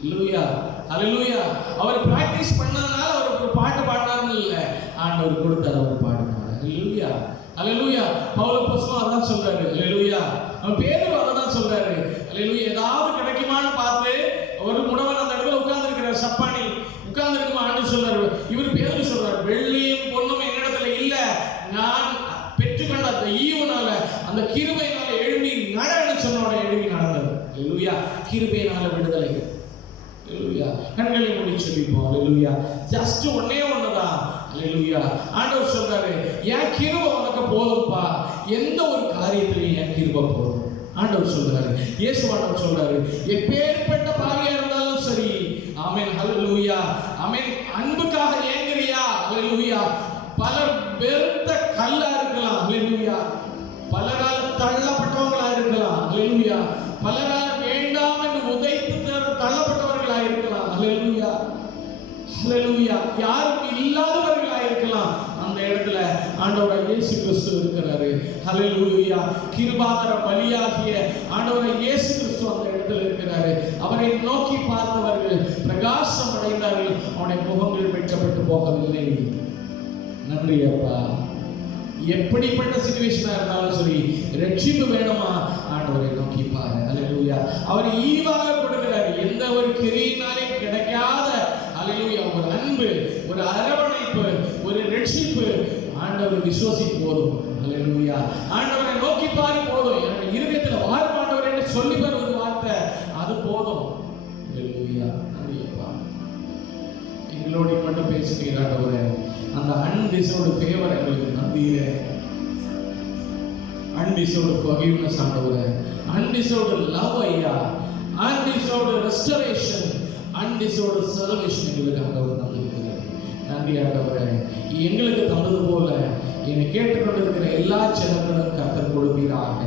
ஹல்லேலூயா, ஹல்லேலூயா. அவர் பிராக்டிஸ் பண்ணதுனால அவர் ஒரு பாட்டு பாடினார்னு இல்லை, ஆண்டவர் கொடுத்தார், அவர் பாடினார், ஹல்லேலூயா, ஹல்லேலூயா. பவுல் அப்போஸ்தலன் அதான் சொல்றாரு, ஹல்லேலூயா. அவன் பேதுரு அதான் சொல்றாரு, ஹல்லேலூயா. ஏதாவது கிடைக்குமான்னு பார்த்து ஒரு முடவன் அந்த இடத்துல உட்கார்ந்து இருக்கிறார், சப்பானி உட்கார்ந்து இருக்குமா, ஆண்டவர் சொல்றாரு, இவர் பேதுரு சொல்றாரு, வெள்ளியும் பொன்னும் என்னிடத்துல இல்ல, நான் பெற்றுக்கொண்ட அந்த ஈவுனால அந்த கிருபையினால எழும்பி நடன்னு சொன்னோட எழும்பி நடந்தது, ஹல்லேலூயா. கிருபையினால விடுதலை, ஹல்லேலூயா. கண்களை மூடி சொல்லிப்போம், ஹல்லேலூயா. ஜஸ்ட் ஒண்ணே ஒண்ணுதான், ஹல்லேலூயா. ஆண்டவர் சொல்றாரு, என் கிருபை உனக்கு போதும்பா, எந்த ஒரு காரியத்திலையும் என் கிருபை போதும், ஆண்டவர் சொல்றாரு. இயேசு ஆண்டவர் சொல்றாரு, எப்பேற்பட்ட பாவியா இருந்தாலும் சரி, ஆமென், ஹல்லேலூயா, ஆமென். அன்புக்காக ஏங்குறியா, ஹல்லேலூயா. பலர் வெறுத்த கல்லா இருக்கலாம், ஹல்லேலூயா. பலரால் தள்ளப்பட்டவங்களா இருக்கலாம், ஹல்லேலூயா. பலரால் வேண்டாம் என்று உதைத்து தள்ளப்பட்டவர்களா இருக்கலாம், ஹல்லேலூயா, ஹல்லேலூயா. யாரும் இல்லாதவர்களா இருக்கலாம், அந்த இடத்துல ஆண்டவர் இயேசு கிறிஸ்து இருக்கிறாரு, ஹல்லேலூயா. கிருபாகர பலியாகிய ஆண்டவர் இயேசு கிறிஸ்து அந்த இடத்துல இருக்கிறாரு. அவரை நோக்கி பார்த்தவர்கள் பிரகாசம் அடைந்தார்கள், அவருடைய முகங்கள் வெட்கப்பட்டு போகவில்லை. நன்றி அப்பா. எப்படிப்பட்ட சிச்சுவேஷனா இருந்தாலும் சரி, ரட்சிப்பு வேணுமா, ஆண்டவரை நோக்கி பாரு, ஹல்லேலூயா. அவர் ஈவாக கொடுக்கிறார், எந்த ஒரு கிரியினாலும் கிடைக்காத, ஹல்லேலூயா, ஒரு அன்பு, ஒரு அரவணைப்பு, ஒரு ரட்சிப்பு. ஆண்டவரை விசுவாசிக்கும் போதும், ஹல்லேலூயா. ஆண்டவரை நோக்கி பாரு போதும், என்னுடைய இருதயத்தில் வாழ மாட்டவர் என்று சொல்லி பாரு ஒரு வார்த்தை, அது போதும், ஹல்லேலூயா. நன்றியப்பா, எங்களோட மட்டும் பேசுகிறீங்க ஆண்டவரே. அந்த அன்டிசர்வ்டு ஃபேவர் எங்களுக்கு தந்தீரே, அன்டிசர்வ்டு ஃபர்கிவ்னஸ் ஆண்டவரே, அன்டிசர்வ்டு லவ் ஐயா, அன்டிசர்வ்டு ரெஸ்டரேஷன், அன்டிசர்வ்டு சர்வேஷன் எங்களுக்கு ஆண்டவர் தந்திருக்கிறார். நன்றி ஆண்டவரே. எங்களுக்கு தந்தது போல என்னை கேட்டுக்கொண்டிருக்கிற எல்லா ஜனங்களும் கர்த்தர் கொடுப்பீராக.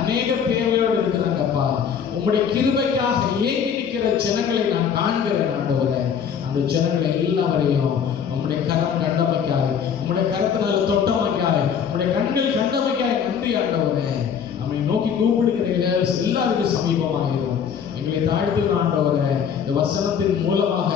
அநேக தேவையோடு இருக்கிறாங்கப்பா, உங்களுடைய கிருபைக்காக ஏங்கி நிற்கிற ஜனங்களை நான் காண்கிறேன் ஆண்டவரே. அந்த ஜனங்களை எல்லாவரையும் உங்களுடைய கரம் கண்டமைக்காய், உங்களுடைய கரத்தினால தொட்டமைக்காய், உங்களுடைய கண்கள் கண்டமைக்காய் நன்றி ஆண்டவரே. நம்மை நோக்கி கூப்பிடுகிற எல்லாருக்கும் சமீபமாகிறோம். எங்களை தாழ்த்துகிற ஆண்டவரே, இந்த வசனத்தின் மூலமாக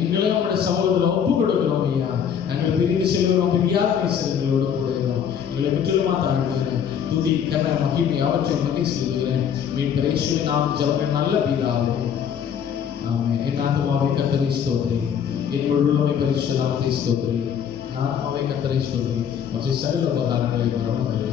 எங்களை நம்முடைய சமூகத்தில் ஒப்பு கொடுக்கிறோம் ஐயா. நாங்கள் பிரிந்து செல்கிறோம், பிரியாத செல்களோடு கூடுகிறோம். எங்களை முற்றிலுமா தாழ்த்துகிறேன். துதி கண்ண மகிமை அவற்றை மகி செல்கிறேன். மீன் பிரேசுவை நாம் ஜபங்கள் நல்ல பிதாவே, ஆமென். என் ஆத்துமாவை கர்த்தரை ஸ்தோத்திரி, என் முழுமை பரிசுத்த நாமத்தை ஸ்தோத்திரி. நான் ஆத்துமாவை கர்த்தரை ஸ்தோத்திரி, அவற்றை சகல உபகாரங்களை மறவாதே.